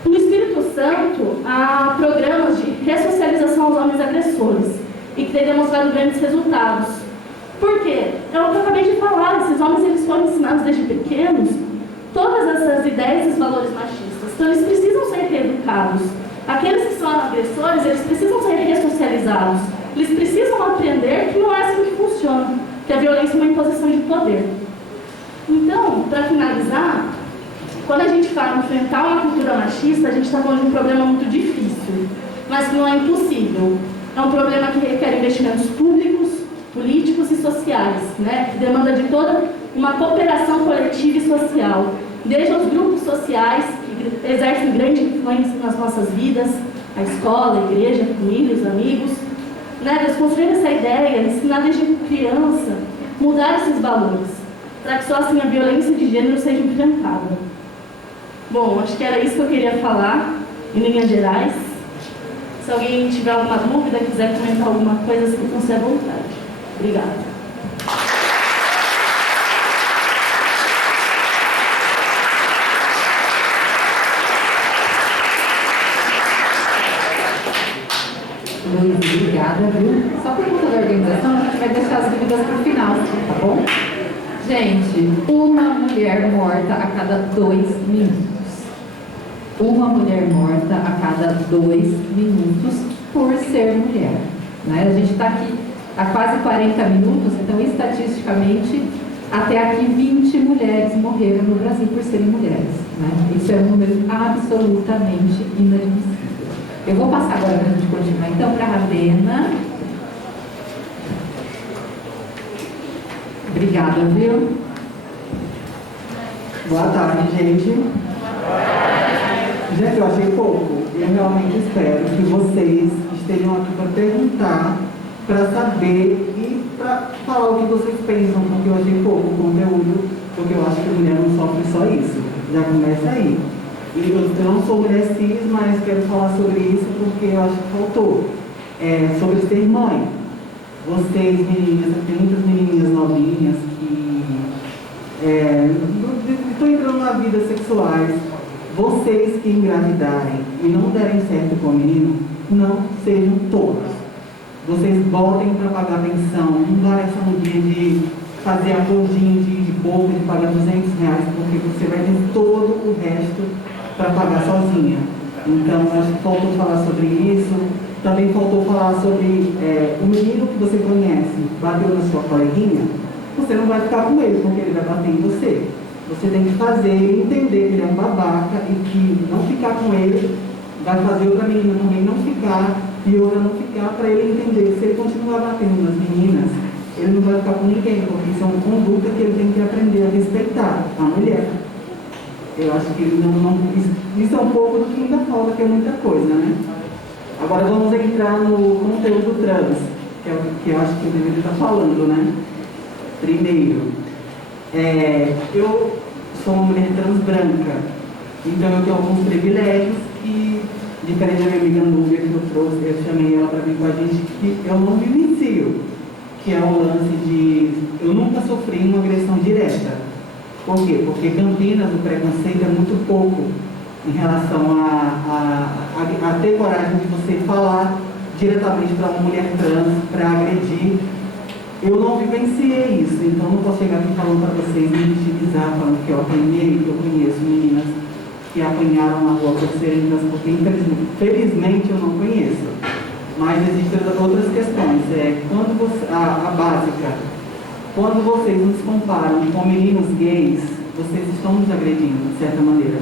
No Espírito Santo, há programas de ressocialização aos homens agressores, e que têm demonstrado grandes resultados. Por quê? É o que eu acabei de falar, esses homens eles foram ensinados desde pequenos todas essas ideias e esses valores machistas. Então eles precisam ser reeducados. Aqueles que são agressores, eles precisam ser ressocializados. Eles precisam aprender que não é assim que funciona, que a violência é uma imposição de poder. Então, para finalizar, quando a gente fala em enfrentar uma cultura machista, a gente está falando de um problema muito difícil, mas que não é impossível. É um problema que requer investimentos públicos, políticos e sociais, né? Que demanda de toda uma cooperação coletiva e social, desde os grupos sociais que exercem grande influência nas nossas vidas, a escola, a igreja, a família, os amigos, né? Desconstruir essa ideia, ensinar desde criança, mudar esses valores, para que só assim a violência de gênero seja enfrentada. Bom, acho que era isso que eu queria falar, em linhas gerais. Se alguém tiver alguma dúvida, quiser comentar alguma coisa, sintam-se à vontade. Obrigada. Luiz, obrigada, viu? Só por conta da organização, a gente vai deixar as dúvidas para o final, tá bom? Gente, uma mulher morta a cada 2 minutos. Uma mulher morta a cada 2 minutos por ser mulher. Né? A gente está aqui há quase 40 minutos, então estatisticamente até aqui 20 mulheres morreram no Brasil por serem mulheres. Né? Isso é um número absolutamente inadmissível. Eu vou passar agora para a gente continuar então para a Ravena. Obrigada, viu? Boa tarde, gente. Gente, eu achei pouco. Eu realmente espero que vocês estejam aqui para perguntar, para saber e para falar o que vocês pensam, porque eu achei pouco o conteúdo, porque eu acho que a mulher não sofre só isso. Já começa aí. E eu não sou mulher cis, mas quero falar sobre isso porque eu acho que faltou. Sobre ser mãe. Vocês, meninas, tem muitas menininhas novinhas que estão entrando na vida sexuais. Vocês que engravidarem e não derem certo com o menino, não sejam todas. Vocês botem para pagar pensão, não vai essa mudinha de fazer acordozinho de boca, de pagar R$200, porque você vai ter todo o resto para pagar sozinha. Então, acho que faltou falar sobre isso. Também faltou falar sobre o menino que você conhece, bateu na sua coleguinha, você não vai ficar com ele, porque ele vai bater em você. Você tem que fazer ele entender que ele é um babaca e que não ficar com ele vai fazer outra menina também não ficar e outra não ficar, para ele entender que se ele continuar batendo nas meninas, ele não vai ficar com ninguém, porque isso é uma conduta que ele tem que aprender a respeitar a mulher. Eu acho que ele isso é um pouco do que ainda falta, que é muita coisa, né? Agora vamos entrar no conteúdo trans, que é o que eu acho que eu deveria estar falando, né? Primeiro, eu sou uma mulher trans branca, então eu tenho alguns privilégios que, diferente da minha amiga Núbia que eu trouxe, eu chamei ela para vir com a gente, que eu não vivencio, que é o lance de eu nunca sofri uma agressão direta. Por quê? Porque Campinas, o preconceito é muito pouco em relação a ter coragem de você falar diretamente para uma mulher trans, para agredir. Eu não vivenciei isso, então não posso chegar aqui falando para vocês me vitimizar, falando que eu apanhei, que eu conheço meninas que apanharam na rua por serem trans, porque infelizmente eu não conheço. Mas existem outras questões. Quando a básica, quando vocês nos comparam com meninos gays, vocês estão nos agredindo, de certa maneira.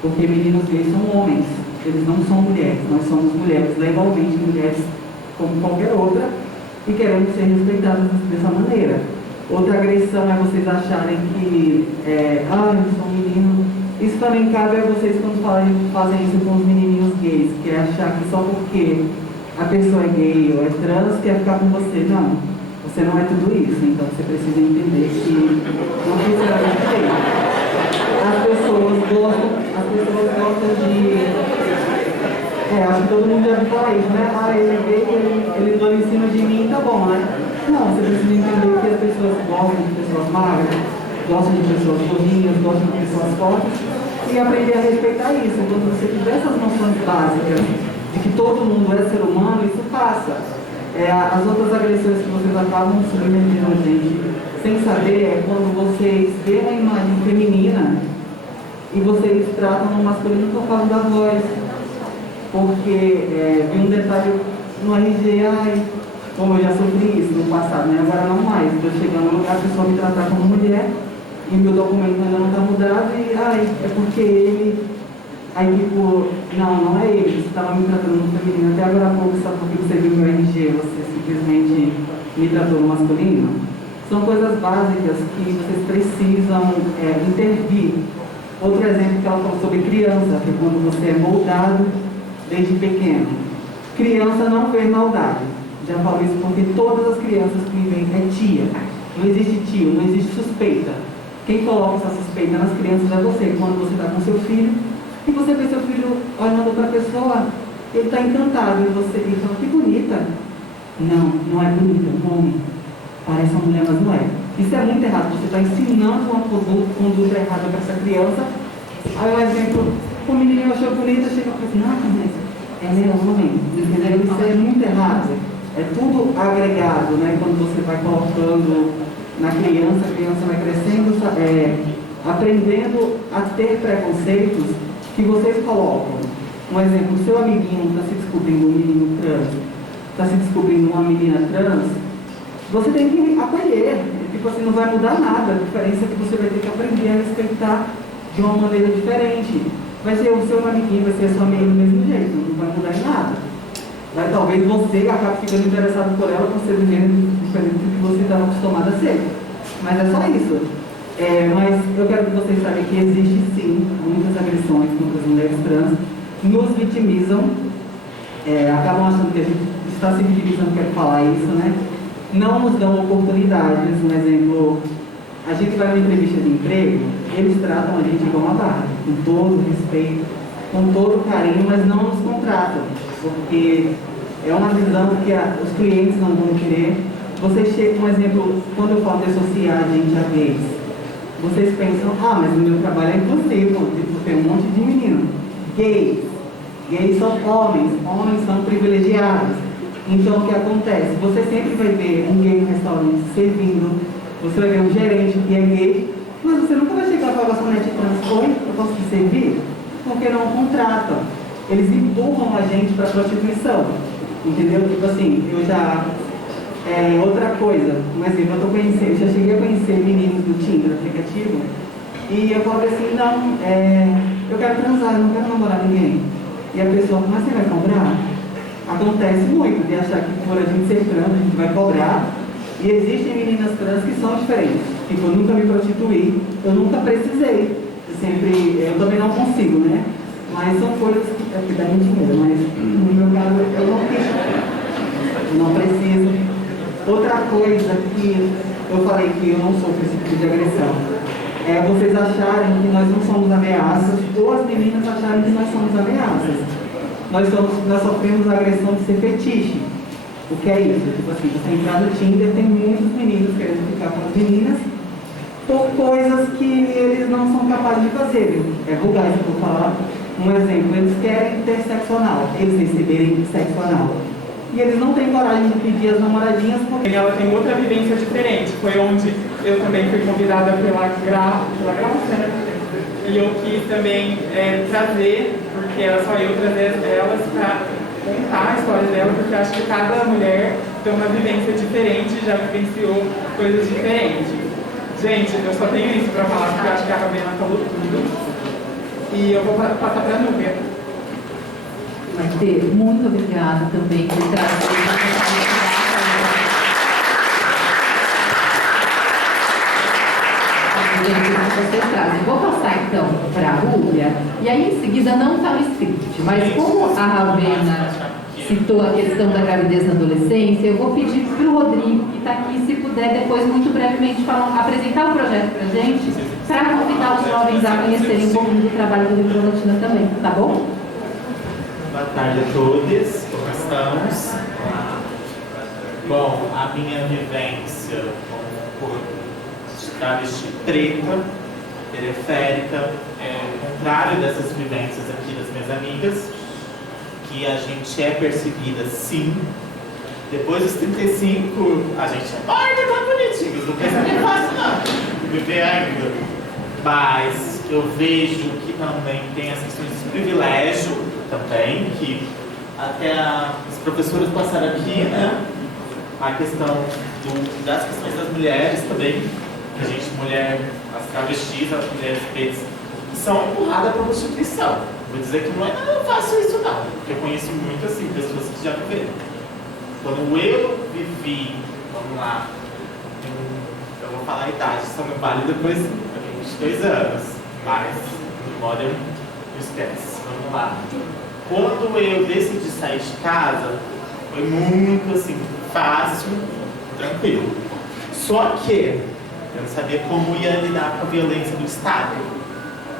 Porque meninos gays são homens, eles não são mulheres. Nós somos mulheres, legalmente mulheres como qualquer outra, e querendo ser respeitadas dessa maneira. Outra agressão é vocês acharem que, eu sou um menino. Isso também cabe a vocês quando fazem isso com os menininhos gays, que é achar que só porque a pessoa é gay ou é trans quer ficar com você. Não, você não é tudo isso, então você precisa entender que não precisa ser. As pessoas gostam de... acho que todo mundo já viu falar isso, né? Ele é gay, ele deu em cima de mim, tá bom, né? Não, você precisa entender que as pessoas gostam de pessoas magras, gostam de pessoas gordinhas, gostam de pessoas fortes, e aprender a respeitar isso. Quando você tiver essas noções básicas de que todo mundo é ser humano, isso passa. As outras agressões que vocês acabam submetendo a gente sem saber é quando vocês veem uma imagem feminina e vocês tratam no masculino por causa da voz. Porque vi um detalhe no RG, como eu já sofri isso no passado, né? Agora não mais. Eu chegando no lugar, a pessoa me tratar como mulher, e meu documento ainda não está mudado, e é porque ele. Aí tipo, não é ele, você estava me tratando no feminino. Até agora há pouco, só porque você viu meu RG, você simplesmente me tratou no masculino. São coisas básicas que vocês precisam intervir. Outro exemplo que ela falou sobre criança, que é quando você é moldado desde pequeno. Criança não vê maldade. Já falo isso porque todas as crianças que vivem é tia. Não existe tio, não existe suspeita. Quem coloca essa suspeita nas crianças é você. Quando você está com seu filho, e você vê seu filho olhando outra pessoa, ele está encantado, e você fala, que bonita. Não é bonita, homem. Parece uma mulher, mas não é. Isso é muito errado. Você está ensinando uma conduta errada para essa criança. Aí, um exemplo, o menino achou bonita, chega e fala assim, mas ela é homem. Entendeu? Isso é muito errado. É tudo agregado, né? Quando você vai colocando na criança, a criança vai crescendo, aprendendo a ter preconceitos que vocês colocam. Um exemplo, o seu amiguinho está se descobrindo um menino trans, está se descobrindo uma menina trans, você tem que acolher. Tipo assim, não vai mudar nada. A diferença é que você vai ter que aprender a respeitar de uma maneira diferente. Vai ser o seu amiguinho, vai ser a sua amiga do mesmo jeito, não vai mudar em nada. Talvez você acabe ficando interessado por ela por ser do gênero diferente do que você estava acostumado a ser. Mas é só isso. Mas eu quero que vocês saibam que existe sim muitas agressões contra as mulheres trans, nos vitimizam, acabam achando que a gente está se vitimizando, quero falar isso, né? Não nos dão oportunidades. Um exemplo, a gente vai numa entrevista de emprego, eles tratam a gente igual uma barra, com todo respeito, com todo carinho, mas não nos contratam, porque é uma visão que os clientes não vão querer. Vocês chegam, um exemplo, quando eu falo de associar a gente a gays, vocês pensam, mas o meu trabalho é impossível, tipo, tem um monte de menino. Gays são homens são privilegiados. Então, o que acontece? Você sempre vai ver um gay no restaurante servindo, você vai ver um gerente que é gay, mas você nunca vai chegar para a garçonete trans, oi, eu posso te servir? Porque não contratam. Eles empurram a gente para a prostituição, entendeu? Tipo assim, eu já... outra coisa, um exemplo, eu já cheguei a conhecer meninos do Tinder, aplicativo, e eu falei assim, eu quero transar, eu não quero namorar ninguém. E a pessoa, mas você vai cobrar? Acontece muito de achar que por a gente ser trans, a gente vai cobrar. E existem meninas trans que são diferentes. Tipo, eu nunca me prostituí, eu nunca precisei. Eu também não consigo, né? Mas são coisas que dá muito dinheiro, mas no meu caso eu não preciso. Outra coisa que eu falei que eu não sofro esse tipo de agressão é vocês acharem que nós não somos ameaças, ou as meninas acharem que nós somos ameaças. Nós sofremos a agressão de ser fetiche. O que é isso? Tipo assim, você entrar no Tinder, tem muitos meninos querendo ficar com as meninas por coisas que eles não são capazes de fazer. É vulgar isso que eu vou falar. Um exemplo, eles querem ter sexo anal, eles receberem sexo anal. E eles não têm coragem de pedir as namoradinhas porque... Ela tem outra vivência diferente. Foi onde eu também fui convidada pela Graça, né? E eu quis também trazer, porque era só eu trazer elas para contar a história dela, porque eu acho que cada mulher tem uma vivência diferente, já vivenciou coisas diferentes. Gente, eu só tenho isso para falar, porque eu acho que a Ravena falou tudo. E eu vou passar para a Núbia. Maite, muito obrigada também por trazer exemplo que vocês trazem. Vou passar então para a Rúbia, e aí em seguida não está no script, mas como a Ravena citou a questão da gravidez na adolescência, eu vou pedir para o Rodrigo, que está aqui, se puder depois, muito brevemente, apresentar o projeto para a gente, para convidar os jovens a conhecerem um pouquinho do trabalho do Livro Latina também, tá bom? Boa tarde a todos, como estamos? Bom, a minha vivência com o corpo de travesti preta, periférica, é o contrário dessas vivências aqui das minhas amigas, que a gente é percebida sim. Depois dos 35, a gente é morta, tá bonitinho, não pensa que é fácil não, viver ainda. Mas eu vejo que também tem as questões de privilégio também, que até os professores passaram aqui, né? A questão das questões das mulheres também, que a gente, mulher, as travestis, as mulheres pretas, são empurradas para a prostituição. Vou dizer que não é nada fácil isso não, porque eu conheço muito assim, pessoas que já viveram. Quando eu vivi, vamos lá, eu vou falar a idade, só não vale depois de 22 anos, mas no modo não esquece, vamos lá. Quando eu decidi sair de casa, foi muito assim, fácil, tranquilo. Só que eu não sabia como ia lidar com a violência do Estado.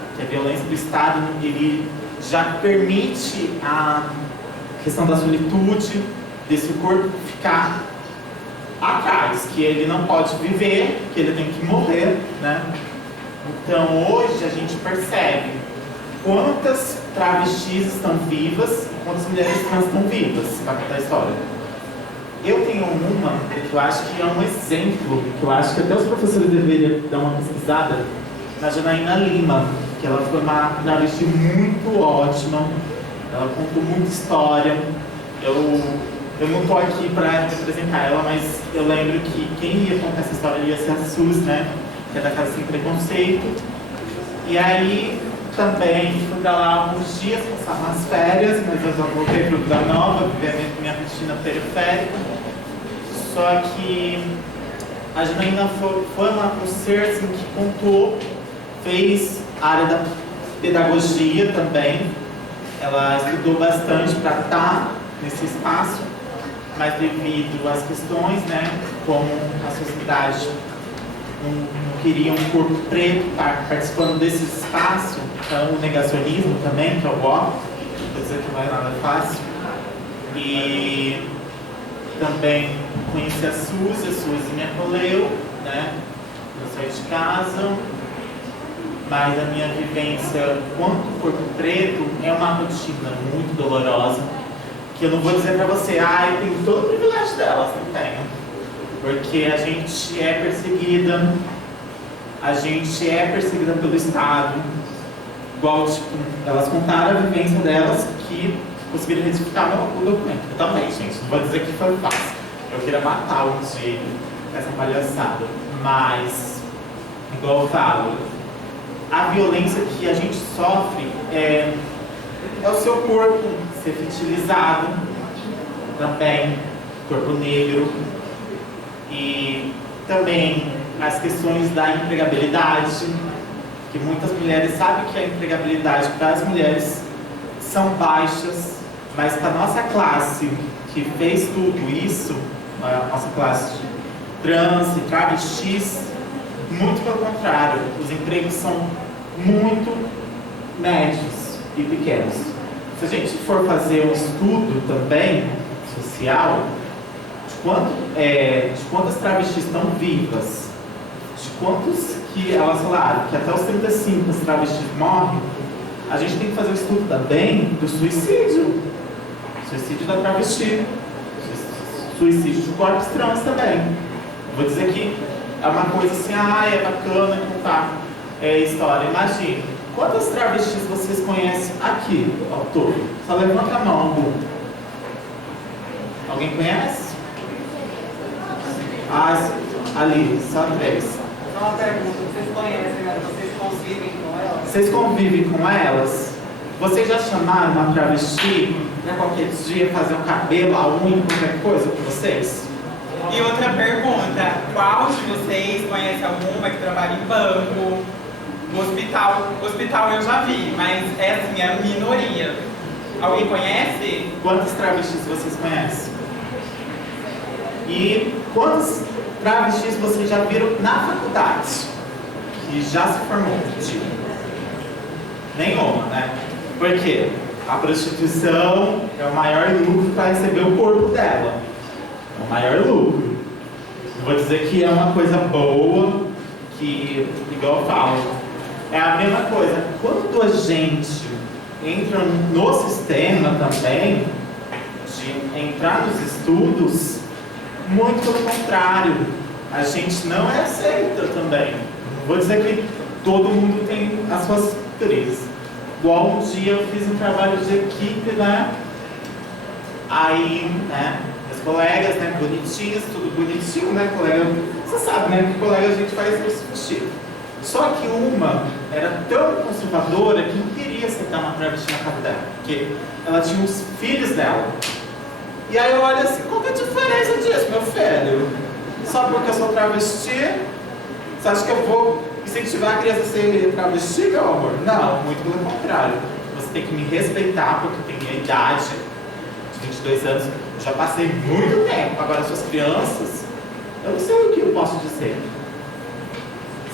Porque a violência do Estado, ele já permite a questão da solitude, desse corpo ficar atrás, que ele não pode viver, que ele tem que morrer, né? Então hoje a gente percebe quantas travestis estão vivas, quantas mulheres trans estão vivas, para contar a história. Eu tenho uma que eu acho que é um exemplo, que eu acho que até os professores deveriam dar uma pesquisada, na Janaína Lima, que ela foi uma travesti muito ótima, ela contou muita história. Eu não estou aqui para representar ela, mas eu lembro que quem ia contar essa história ia ser a Sus, né? Que é da Casa Sem Preconceito. E aí também fui para lá alguns dias, passar umas férias, mas eu já voltei para o Vila Nova, viver minha rotina periférica. Só que a Janaína foi um ser assim, que contou, fez a área da pedagogia também. Ela estudou bastante para estar nesse espaço, mas devido às questões, né, como a sociedade não queria um corpo preto participando desse espaço, então o negacionismo também, que é o ó, vou dizer que não é nada fácil. E também conheci a Suzy me acolheu, né, eu saí de casa, mas a minha vivência quanto corpo preto é uma rotina muito dolorosa, que eu não vou dizer pra você, eu tenho todo o privilégio delas, não tenho. Porque a gente é perseguida pelo Estado, igual, tipo, elas contaram a vivência delas que conseguiram retificar o documento. Eu também, gente, não vou dizer que foi fácil. Eu queria matar o dia essa palhaçada, mas, igual eu falo, a violência que a gente sofre é o seu corpo ser fertilizado, também corpo negro, e também as questões da empregabilidade, que muitas mulheres sabem que a empregabilidade para as mulheres são baixas, mas para a nossa classe que fez tudo isso, a nossa classe trans e travestis, muito pelo contrário, os empregos são muito médios e pequenos. Se a gente for fazer um estudo também social de quantas travestis estão vivas, de quantos que elas falaram que até os 35 as travestis morrem, a gente tem que fazer um estudo também do suicídio da travesti, suicídio de corpos trans também. Vou dizer que é uma coisa assim, é bacana contar história. Imagine, quantas travestis vocês conhecem aqui, ao todo? Só levanta a mão, Bu. Alguém conhece? Ali, só 3. Só uma pergunta, vocês conhecem, mas vocês convivem com elas? Vocês convivem com elas? Vocês já chamaram uma travesti para qualquer dia fazer um cabelo, a unha, qualquer coisa com vocês? E outra pergunta, qual de vocês conhece alguma que trabalha em banco, no hospital? Hospital eu já vi, mas é assim, é a minoria. Alguém conhece? Quantos travestis vocês conhecem? E quantos travestis vocês já viram na faculdade? Que já se formou? Tipo, nenhuma, né? Por quê? A prostituição é o maior lucro para receber o corpo dela. É o maior lucro. Não vou dizer que é uma coisa boa, que, igual eu falo, é a mesma coisa. Quando a gente entra no sistema também, de entrar nos estudos, muito pelo contrário, a gente não é aceita também. Não vou dizer que todo mundo tem as suas crises. Igual um dia eu fiz um trabalho de equipe, né? Aí, né, meus colegas, né, bonitinhos, tudo bonitinho, né, colega? Você sabe, né, que colega a gente faz isso vestido. Só que uma era tão conservadora que não queria aceitar uma travesti na casa dela, porque ela tinha os filhos dela. E aí eu olho assim, qual que é a diferença disso, meu filho? Só porque eu sou travesti, você acha que eu vou incentivar a criança a ser travesti, meu amor? Não, muito pelo contrário. Você tem que me respeitar, porque eu tenho minha idade de 22 anos, eu já passei muito tempo. Agora, suas crianças, eu não sei o que eu posso dizer.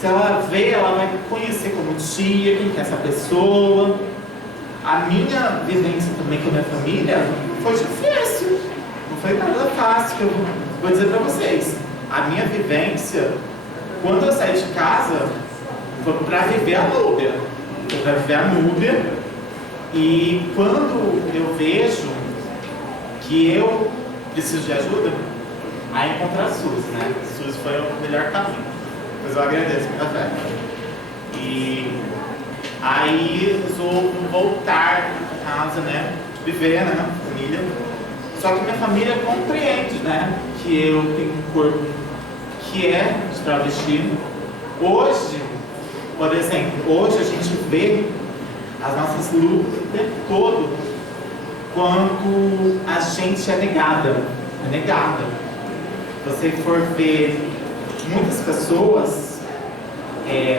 Se ela vê, ela vai conhecer como tia, quem que é essa pessoa. A minha vivência também com a minha família foi difícil. Não foi nada fácil, que eu vou dizer pra vocês. A minha vivência, quando eu saí de casa, foi para viver a Núbia. Foi para viver a Núbia. E quando eu vejo que eu preciso de ajuda, aí encontrar a Suzy, né? Suzy foi o melhor caminho. Pois eu agradeço muita fé. E aí resolvo voltar para casa, né? Viver, né? Família. Só que minha família compreende, né? Que eu tenho um corpo que é de travesti. Hoje, por exemplo, hoje a gente vê as nossas lutas o tempo todo quando a gente é negada. É negada. Se você for ver muitas pessoas,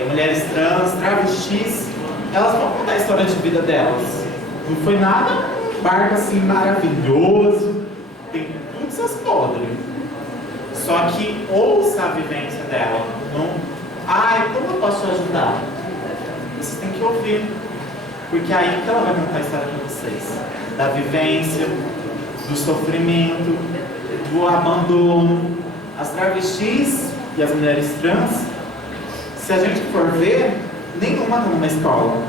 mulheres trans, travestis, elas vão contar a história de vida delas. Não foi nada um barco assim maravilhoso, tem tudo essas podres. Só que ouça a vivência dela. Não, como eu posso te ajudar? Você tem que ouvir. Porque é aí que ela vai contar a história para vocês. Da vivência, do sofrimento, do abandono. As travestis e as mulheres trans, se a gente for ver, nenhuma está numa escola.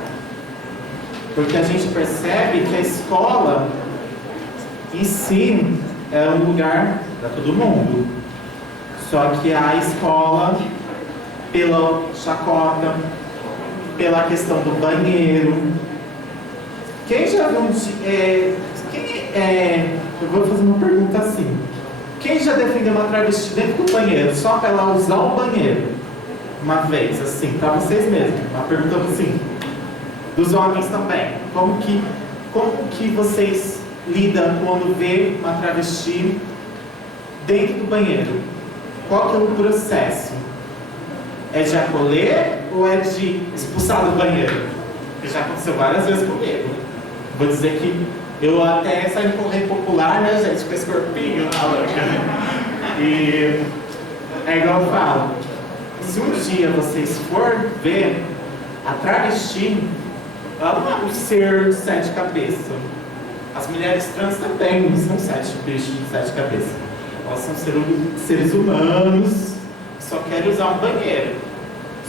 Porque a gente percebe que a escola em si é um lugar para todo mundo. Só que a escola, pela chacota, pela questão do banheiro. Quem já viu eu vou fazer uma pergunta assim. Quem já defendeu uma travesti dentro do banheiro, só para ela usar o banheiro? Uma vez, assim, para vocês mesmos. Uma pergunta assim. Dos homens também. Como que vocês lidam quando vê uma travesti dentro do banheiro? Qual que é o processo? É de acolher ou é de expulsar do banheiro? Porque já aconteceu várias vezes comigo. Vou dizer que eu até saí no correio popular, né, gente, com esse corpinho na louca. E é igual eu falo. Se um dia vocês for ver a travesti, ela não é um ser de 7 cabeças. As mulheres trans também não são 7 bichos de 7 cabeças. Elas são seres humanos que só querem usar um banheiro.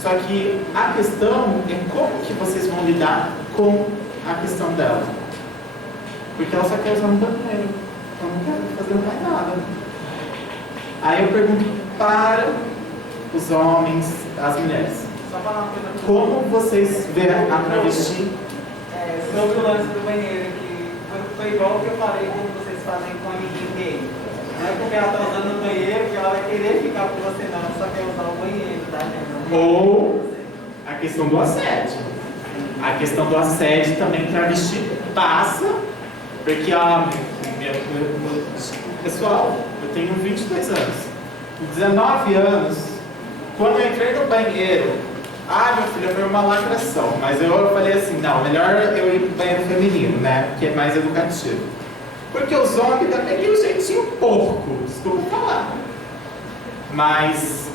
Só que a questão é como que vocês vão lidar com a questão dela. Porque ela só quer usar um banheiro. Ela não quer fazer mais nada. Aí eu pergunto para os homens, as mulheres. Só falar uma coisa. Como vocês veem a travesti? Sobre o lance do banheiro, que foi igual o que eu falei quando vocês fazem com a ninguém. Não é porque ela está usando o banheiro que ela vai querer ficar com você, não. Ela só quer usar o banheiro, tá, gente? Ou a questão do assédio. A questão do assédio também travesti passa, porque pessoal, eu tenho 22 anos. Com 19 anos, quando eu entrei no banheiro, minha filha, foi uma lacração, mas eu falei assim, não, melhor eu ir pro banheiro feminino, né, porque é mais educativo. Porque os homens também têm um jeitinho porco, desculpa falar. Mas,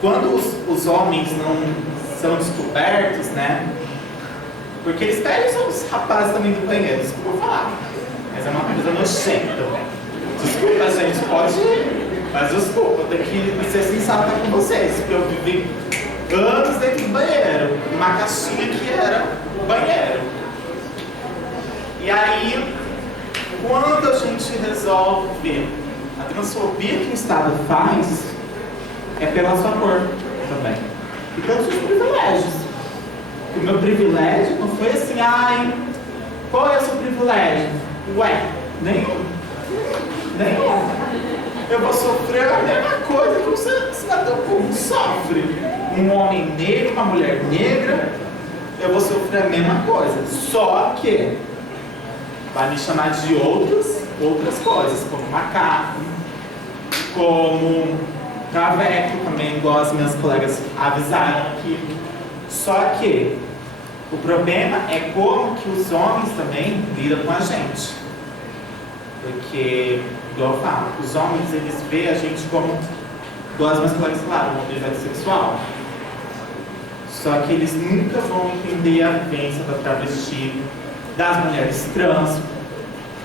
quando os homens não são descobertos, né, porque eles pegam os rapazes também do banheiro, desculpa falar, mas é uma coisa nojenta. Desculpa, gente, pode ir, mas desculpa, eu tenho que ser sensata com vocês, porque eu vivi anos dentro do banheiro, uma caixinha que era o banheiro. E aí, quando a gente resolve ver a transfobia que o Estado faz, é pela sua cor também. E pelos seus privilégios. O meu privilégio não foi assim, qual é o seu privilégio? Ué, nenhum. Eu vou sofrer a mesma coisa que um cidadão comum sofre. Um homem negro, uma mulher negra, eu vou sofrer a mesma coisa. Só que vai me chamar de outras coisas, como macaco, como traveco também, igual as minhas colegas avisaram aqui. Só que o problema é como que os homens também lidam com a gente. Porque, igual eu falo, os homens, eles veem a gente como, igual as minhas colegas falaram, um objeto sexual. Só que eles nunca vão entender a vivência da travesti, das mulheres trans,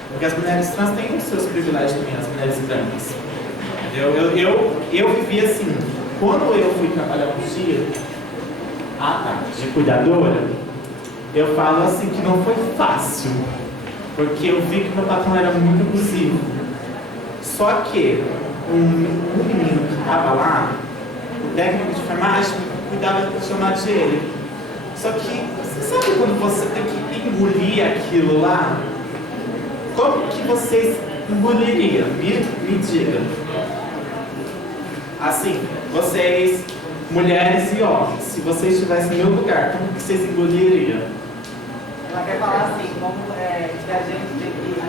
porque as mulheres trans têm os seus privilégios também, as mulheres brancas. Eu vivi assim, quando eu fui trabalhar um dia, de cuidadora, eu falo assim que não foi fácil, porque eu vi que meu patrão era muito abusivo. Só que um menino que estava lá, o técnico de enfermagem, cuidava de chamar de ele. Só que, você sabe quando você tem que engolir aquilo lá? Como que vocês engoliriam? Me diga. Assim, vocês, mulheres e homens, se vocês estivessem no meu lugar, como que vocês engoliriam? Ela quer falar assim, como que a gente tem que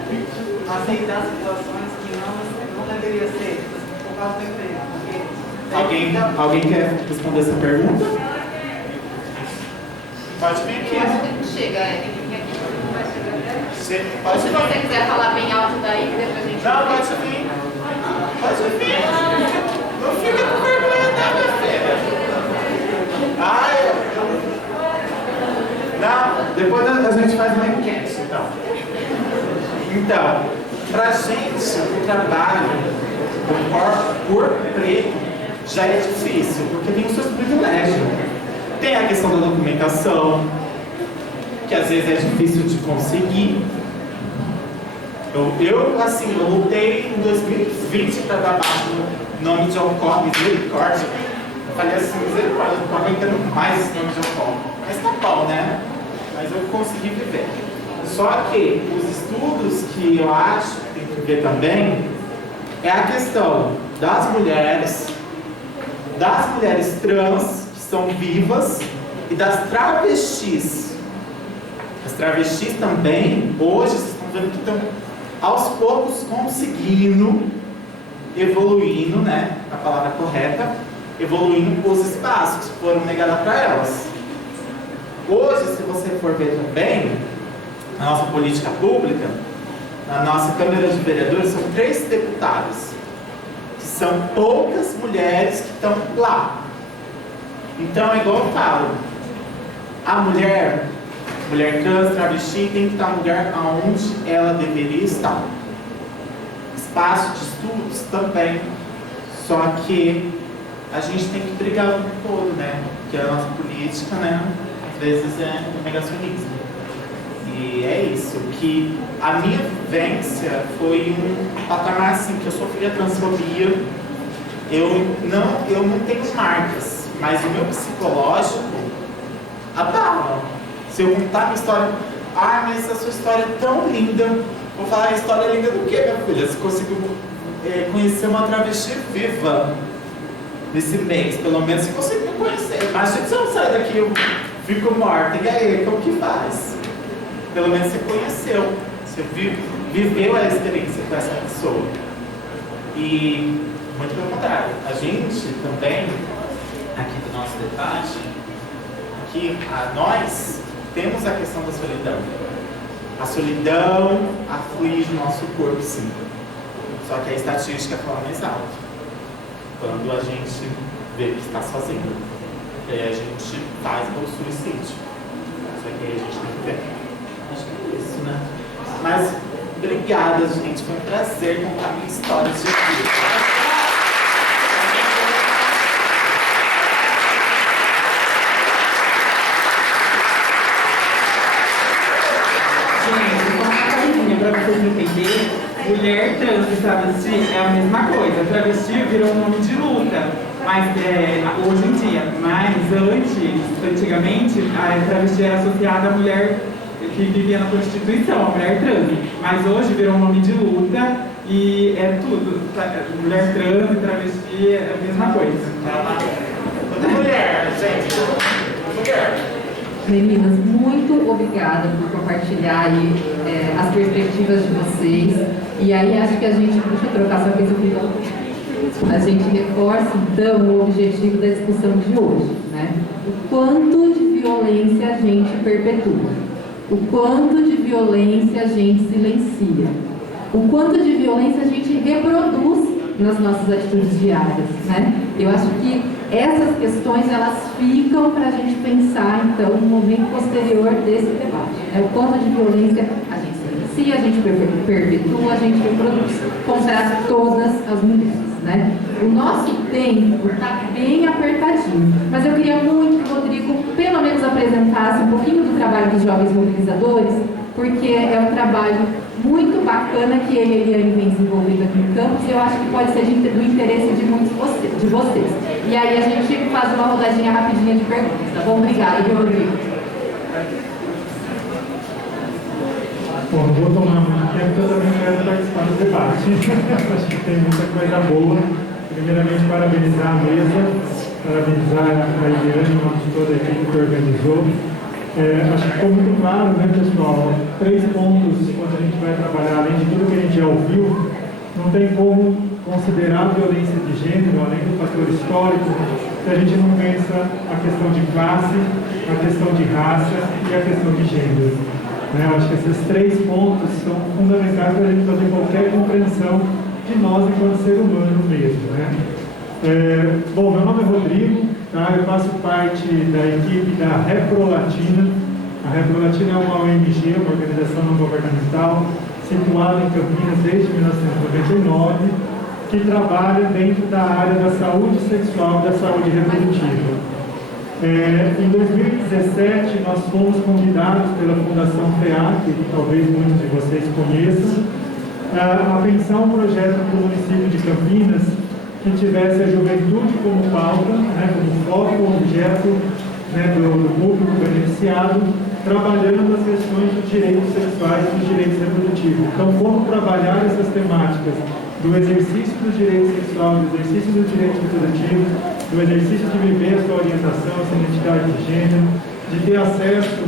aceitar situações que não deveria ser, por causa do emprego. Alguém quer responder essa pergunta? Pode vir aqui. Eu acho que não chega, tem que vir aqui, não vai chegar. Pode Se vir. você quiser falar bem alto daí, que depois a gente... Não, pode vir. Pode vir. Não fica com vergonha não, minha filha. Não, depois a gente faz uma enquete, então. Então, pra gente, o trabalho do corpo preto já é difícil, porque tem os seus privilégios. Tem a questão da documentação, que às vezes é difícil de conseguir. Eu lutei em 2020 para dar baixo no nome de Alcó, misericórdia. Eu falei assim, misericórdia, eu não estou aguentando mais esse nome de Alcó. Mas tá bom, né? Mas eu consegui viver. Só que os estudos que eu acho que tem que ver também é a questão das mulheres trans que são vivas e das travestis. As travestis também, hoje, vocês estão vendo que estão aos poucos conseguindo, evoluindo, né? A palavra correta, evoluindo os espaços que foram negados para elas. Hoje, se você for ver também, na nossa política pública, na nossa Câmara de Vereadores, são 3 deputados, que são poucas mulheres que estão lá. Então, é igual eu falo, a mulher trans, travesti, tem que estar no lugar onde ela deveria estar. Espaço de estudos também, só que a gente tem que brigar o tempo todo, né? Porque a nossa política, né, às vezes é negacionismo. E é isso, que a minha vivência foi um patamar assim, que eu sofri a transfobia, eu não tenho marcas, mas o meu psicológico abala. Se eu contar minha história, mas a sua história é tão linda, vou falar a história linda do quê, minha filha? Você conseguiu conhecer uma travesti viva nesse mês, pelo menos você conseguiu conhecer. Mas se você não sai daqui, eu fico morta, e aí, como que faz? Pelo menos você conheceu, você viveu a experiência com essa pessoa. E Muito pelo contrário. A gente também, aqui do nosso debate, que nós temos a questão da solidão. A solidão aflige o nosso corpo, sim. Só que a estatística fala mais alto. Quando a gente vê que está sozinho, a gente faz o suicídio. Só que aí a gente tem que ver. Acho que é isso, né? Mas, obrigada, gente. Foi um prazer contar minha história de vida. Para vocês entenderem, mulher trans e travesti é a mesma coisa. Travesti virou um nome de luta, mas hoje em dia. Mas antigamente, a travesti era associada à mulher que vivia na prostituição, a mulher trans. Mas hoje virou um nome de luta e é tudo. Mulher trans e travesti é a mesma coisa. Toda mulher, gente. Mulher. Meninas, muito obrigada por compartilhar aí, as perspectivas de vocês. E aí acho que a gente, deixa eu trocar só vez a gente reforça então o objetivo da discussão de hoje, né? O quanto de violência a gente perpetua, o quanto de violência a gente silencia, o quanto de violência a gente reproduz nas nossas atitudes diárias, né? Eu acho que essas questões, elas ficam para a gente pensar, então, no momento posterior desse debate. Né? O quanto de violência a gente silencia, a gente perpetua, a gente reproduz contra todas as mulheres, né? O nosso tempo está bem apertadinho, mas eu queria muito que o Rodrigo, pelo menos, apresentasse um pouquinho do trabalho dos jovens mobilizadores, porque é um trabalho muito bacana que ele e a Eliane vem desenvolvendo aqui no campus, e eu acho que pode ser do interesse de muitos de vocês. E aí a gente faz uma rodadinha rapidinha de perguntas, tá bom? Obrigada, viu, Rodrigo? Bom, vou tomar muito tempo, porque eu também quero participar do debate. Acho que tem muita coisa boa. Primeiramente, parabenizar a mesa, parabenizar a Eliane, toda a equipe que organizou. Acho que ficou muito claro, né, pessoal? 3 pontos, quando a gente vai trabalhar, além de tudo que a gente já ouviu, não tem como considerar a violência de gênero, além do fator histórico, se a gente não pensa a questão de classe, a questão de raça e a questão de gênero. Né? Eu acho que esses 3 pontos são fundamentais para a gente fazer qualquer compreensão de nós enquanto ser humano mesmo. Né? Bom, meu nome é Rodrigo, tá? Eu faço parte da equipe da Reprolatina. A Reprolatina é uma ONG, uma organização não governamental, situada em Campinas desde 1999, que trabalha dentro da área da saúde sexual e da saúde reprodutiva. Em 2017, nós fomos convidados pela Fundação FEAC, que talvez muitos de vocês conheçam, a pensar um projeto para o município de Campinas que tivesse a juventude como pauta, né, como foco, objeto, né, do público beneficiado, trabalhando as questões dos direitos sexuais e dos direitos reprodutivos. Então, como trabalhar essas temáticas do exercício dos direitos sexuais, do exercício dos direitos reprodutivos, do exercício de viver a sua orientação, a sua identidade de gênero, de ter acesso,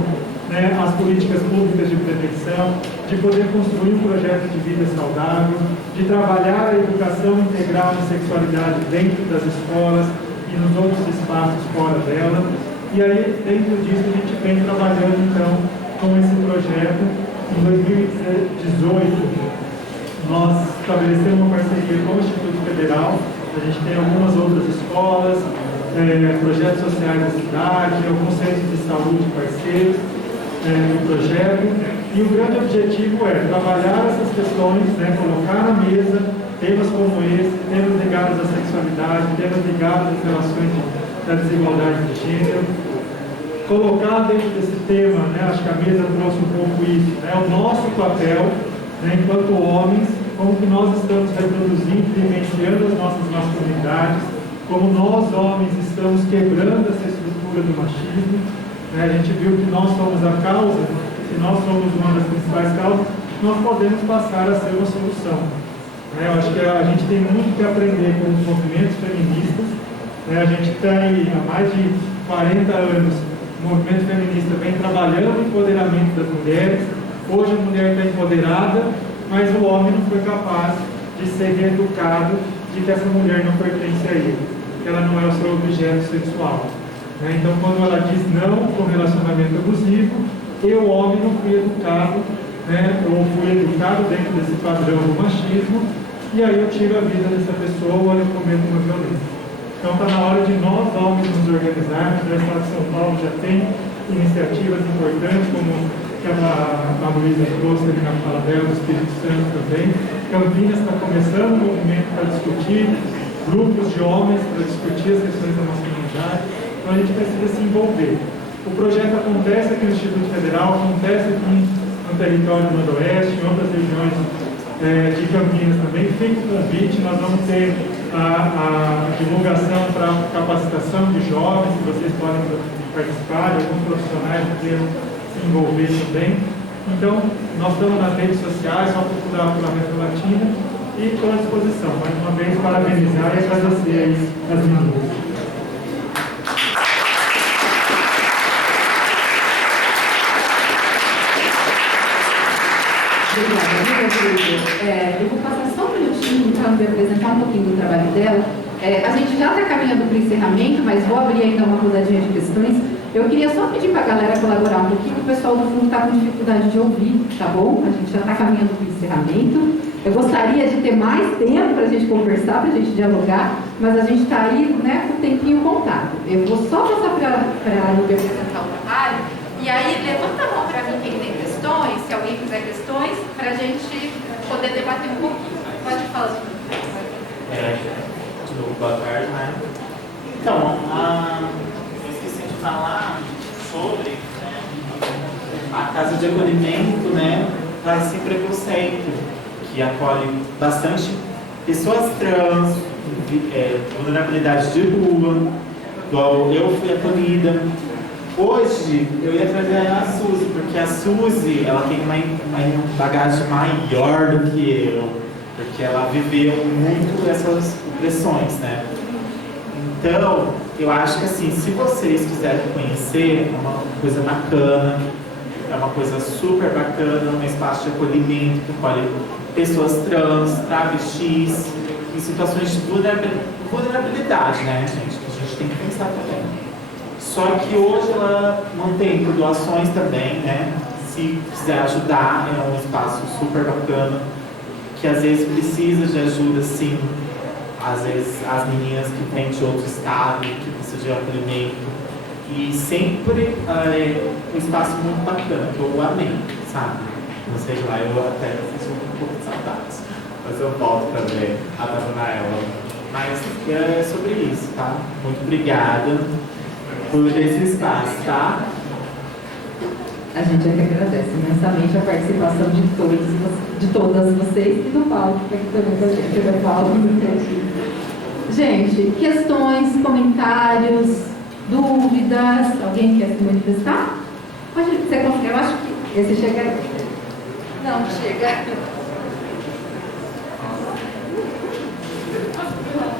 né, às políticas públicas de prevenção, de poder construir um projeto de vida saudável, de trabalhar a educação integral em sexualidade dentro das escolas e nos outros espaços fora dela. E aí, dentro disso, a gente vem trabalhando, então, com esse projeto. Em 2018, nós estabelecemos uma parceria com o Instituto Federal. A gente tem algumas outras escolas, projetos sociais da cidade, alguns centros de saúde parceiros no projeto. E o grande objetivo é trabalhar essas questões, né, colocar na mesa temas como esse, temas ligados à sexualidade, temas ligados às relações da desigualdade de gênero, colocar dentro desse tema, né, acho que a mesa trouxe um pouco isso, né, o nosso papel, né, enquanto homens, como que nós estamos reproduzindo, vivenciando as nossas masculinidades, como nós homens estamos quebrando essa estrutura do machismo, né, a gente viu que nós somos a causa, se nós somos uma das principais causas, nós podemos passar a ser uma solução. Né, eu acho que a gente tem muito que aprender com os movimentos feministas. A gente tem há mais de 40 anos, o movimento feminista vem trabalhando o empoderamento das mulheres. Hoje a mulher está empoderada, mas o homem não foi capaz de ser reeducado, de de que essa mulher não pertence a ele, que ela não é o seu objeto sexual. Né? Então, quando ela diz não para um relacionamento abusivo, eu, homem, não fui educado, né? Ou fui educado dentro desse padrão do machismo, e aí eu tiro a vida dessa pessoa ou eu cometo uma violência. Então está na hora de nós, homens, nos organizarmos. O Estado de São Paulo já tem iniciativas importantes, como a Luísa trouxe ali na fala dela, do Espírito Santo também. Campinas está começando um movimento para discutir, grupos de homens para discutir as questões da masculinidade. Então a gente precisa se envolver. O projeto acontece aqui no Instituto Federal, acontece aqui no território noroeste, em outras regiões de Campinas também. Fica o convite, nós vamos ter a divulgação para capacitação de jovens, que vocês podem participar, de alguns profissionais que queiram se envolver também. Então, nós estamos nas redes sociais, só procurar pela América Latina e estou à disposição. Mais uma vez, parabenizar e agradecer aí as meninas. Eu vou passar só um minutinho para me apresentar um pouquinho do trabalho dela. A gente já está caminhando para o encerramento, mas vou abrir ainda uma rodadinha de questões. Eu queria só pedir para a galera colaborar um pouquinho, o pessoal do fundo está com dificuldade de ouvir, tá bom? A gente já está caminhando para o encerramento. Eu gostaria de ter mais tempo para a gente conversar, para a gente dialogar, mas a gente está aí, né, com o tempinho contado. Eu vou só passar para a Nubia apresentar o trabalho, e aí levanta a mão para mim quem tem questões, se alguém quiser questões, para a gente poder debater um pouquinho. Pode falar sobre Boa tarde, né? Então, eu esqueci de falar sobre, né, a casa de acolhimento, né, Paz Sem Preconceito, que acolhe bastante pessoas trans, vulnerabilidade de rua, igual eu fui acolhida. Hoje eu ia trazer a Suzy, porque a Suzy ela tem uma bagagem maior do que eu, porque ela viveu muito essas opressões, né? Então, eu acho que assim, se vocês quiserem conhecer, é uma coisa bacana, é uma coisa super bacana, um espaço de acolhimento que acolhe pessoas trans, travestis, em situações de vulnerabilidade, né, gente? Que a gente tem que pensar também. Só que hoje ela mantém por doações também, né? Se quiser ajudar, é um espaço super bacana, que às vezes precisa de ajuda, sim. Às vezes as meninas que vêm de outro estado, que precisam de acolhimento. E sempre um espaço muito bacana, que eu amei, sabe? Não sei lá, eu até sinto um pouco de saudades. Mas eu volto para ver a dona ela. Mas é sobre isso, tá? Muito obrigada por esse espaço, tá? A gente é que agradece imensamente a participação de todas vocês e do Paulo, que aqui também com a gente, do Paulo. Gente, questões, comentários, dúvidas, alguém quer se manifestar? Você consegue? Eu acho que esse chega. Não, chega.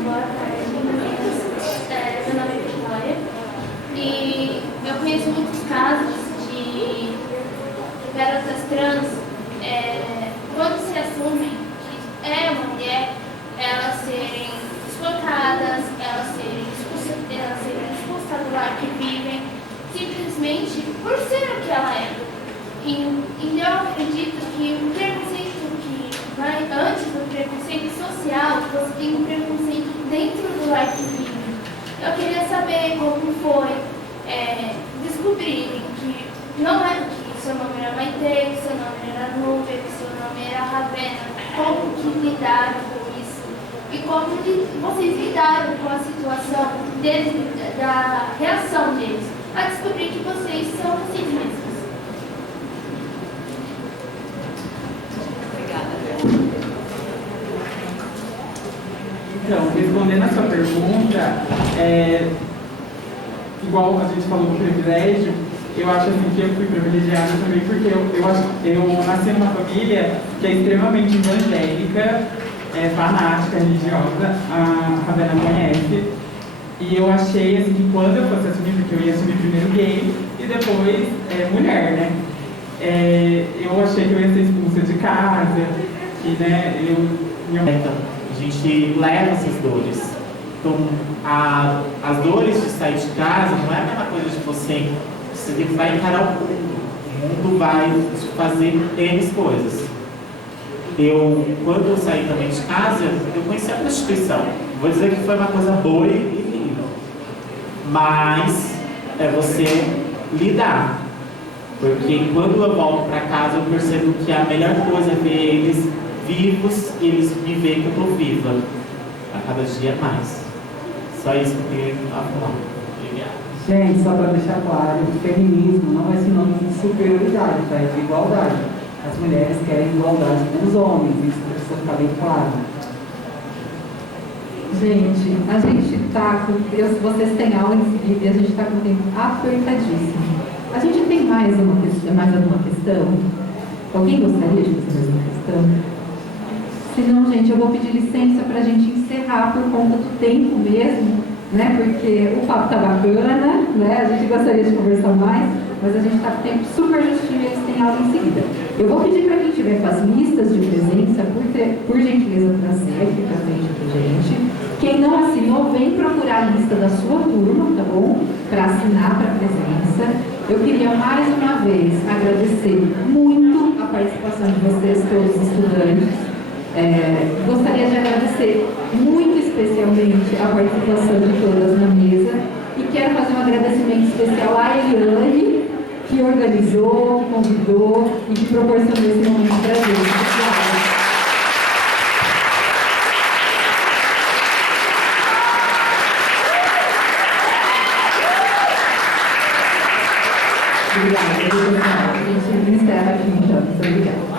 Boa tarde, meu nome é Vitória e eu conheço muitos casos de garotas trans, quando se assumem que é uma mulher, elas serem espancadas, elas serem expulsas do lar que vivem, simplesmente por ser o que ela é. E eu acredito que o preconceito que vai antes do preconceito social, você tem um preconceito dentro do lar que vive. Eu queria saber como foi descobrirem que não é que seu nome era Maite, que seu nome era Nubia, que seu nome era Ravena. Como que lidaram com isso? E como vocês lidaram com a situação deles, da reação deles, a descobrir que vocês são vocês mesmos? Então, respondendo a sua pergunta, igual a gente falou do privilégio, eu acho assim que eu fui privilegiada também porque eu nasci numa família que é extremamente evangélica, fanática, religiosa, a Ravena conhece, e eu achei assim que quando eu fosse assumir, porque eu ia assumir primeiro gay e depois mulher, né? Eu achei que eu ia ser expulsa de casa, que, né, A gente leva essas dores. Então, as dores de sair de casa não é a mesma coisa de você vai encarar o mundo. O mundo vai te fazer N coisas. Quando eu saí também de casa, eu conheci a prostituição. Vou dizer que foi uma coisa boa e linda. Mas é você lidar. Porque quando eu volto para casa, eu percebo que a melhor coisa é ver eles vivos e eles me veem que eu estou viva. A cada dia mais. Só isso que eu queria falar. Obrigado. Gente, só para deixar claro, o feminismo não é sinônimo de superioridade, tá? É de igualdade. As mulheres querem igualdade com os homens, isso precisa ficar bem claro. Gente, a gente está com. Vocês têm aula em seguida e a gente está com o tempo apertadíssimo. A gente tem mais alguma questão? Alguém gostaria de fazer mais uma questão? Se não, gente, eu vou pedir licença para a gente encerrar por conta do tempo mesmo, né? Porque o papo está bacana, né? A gente gostaria de conversar mais, mas a gente está com o tempo super justinho e eles têm aula em seguida. Eu vou pedir para quem tiver com as listas de presença, por gentileza, trazer aqui para frente para gente. Quem não assinou, vem procurar a lista da sua turma, tá bom? Para assinar para a presença. Eu queria mais uma vez agradecer muito a participação de vocês, todos os estudantes. Gostaria de agradecer muito especialmente a participação de todas na mesa e quero fazer um agradecimento especial à Eliane, que organizou, que convidou e que proporcionou esse momento para a gente. Obrigada. A gente encerra aqui, então. Muito obrigada.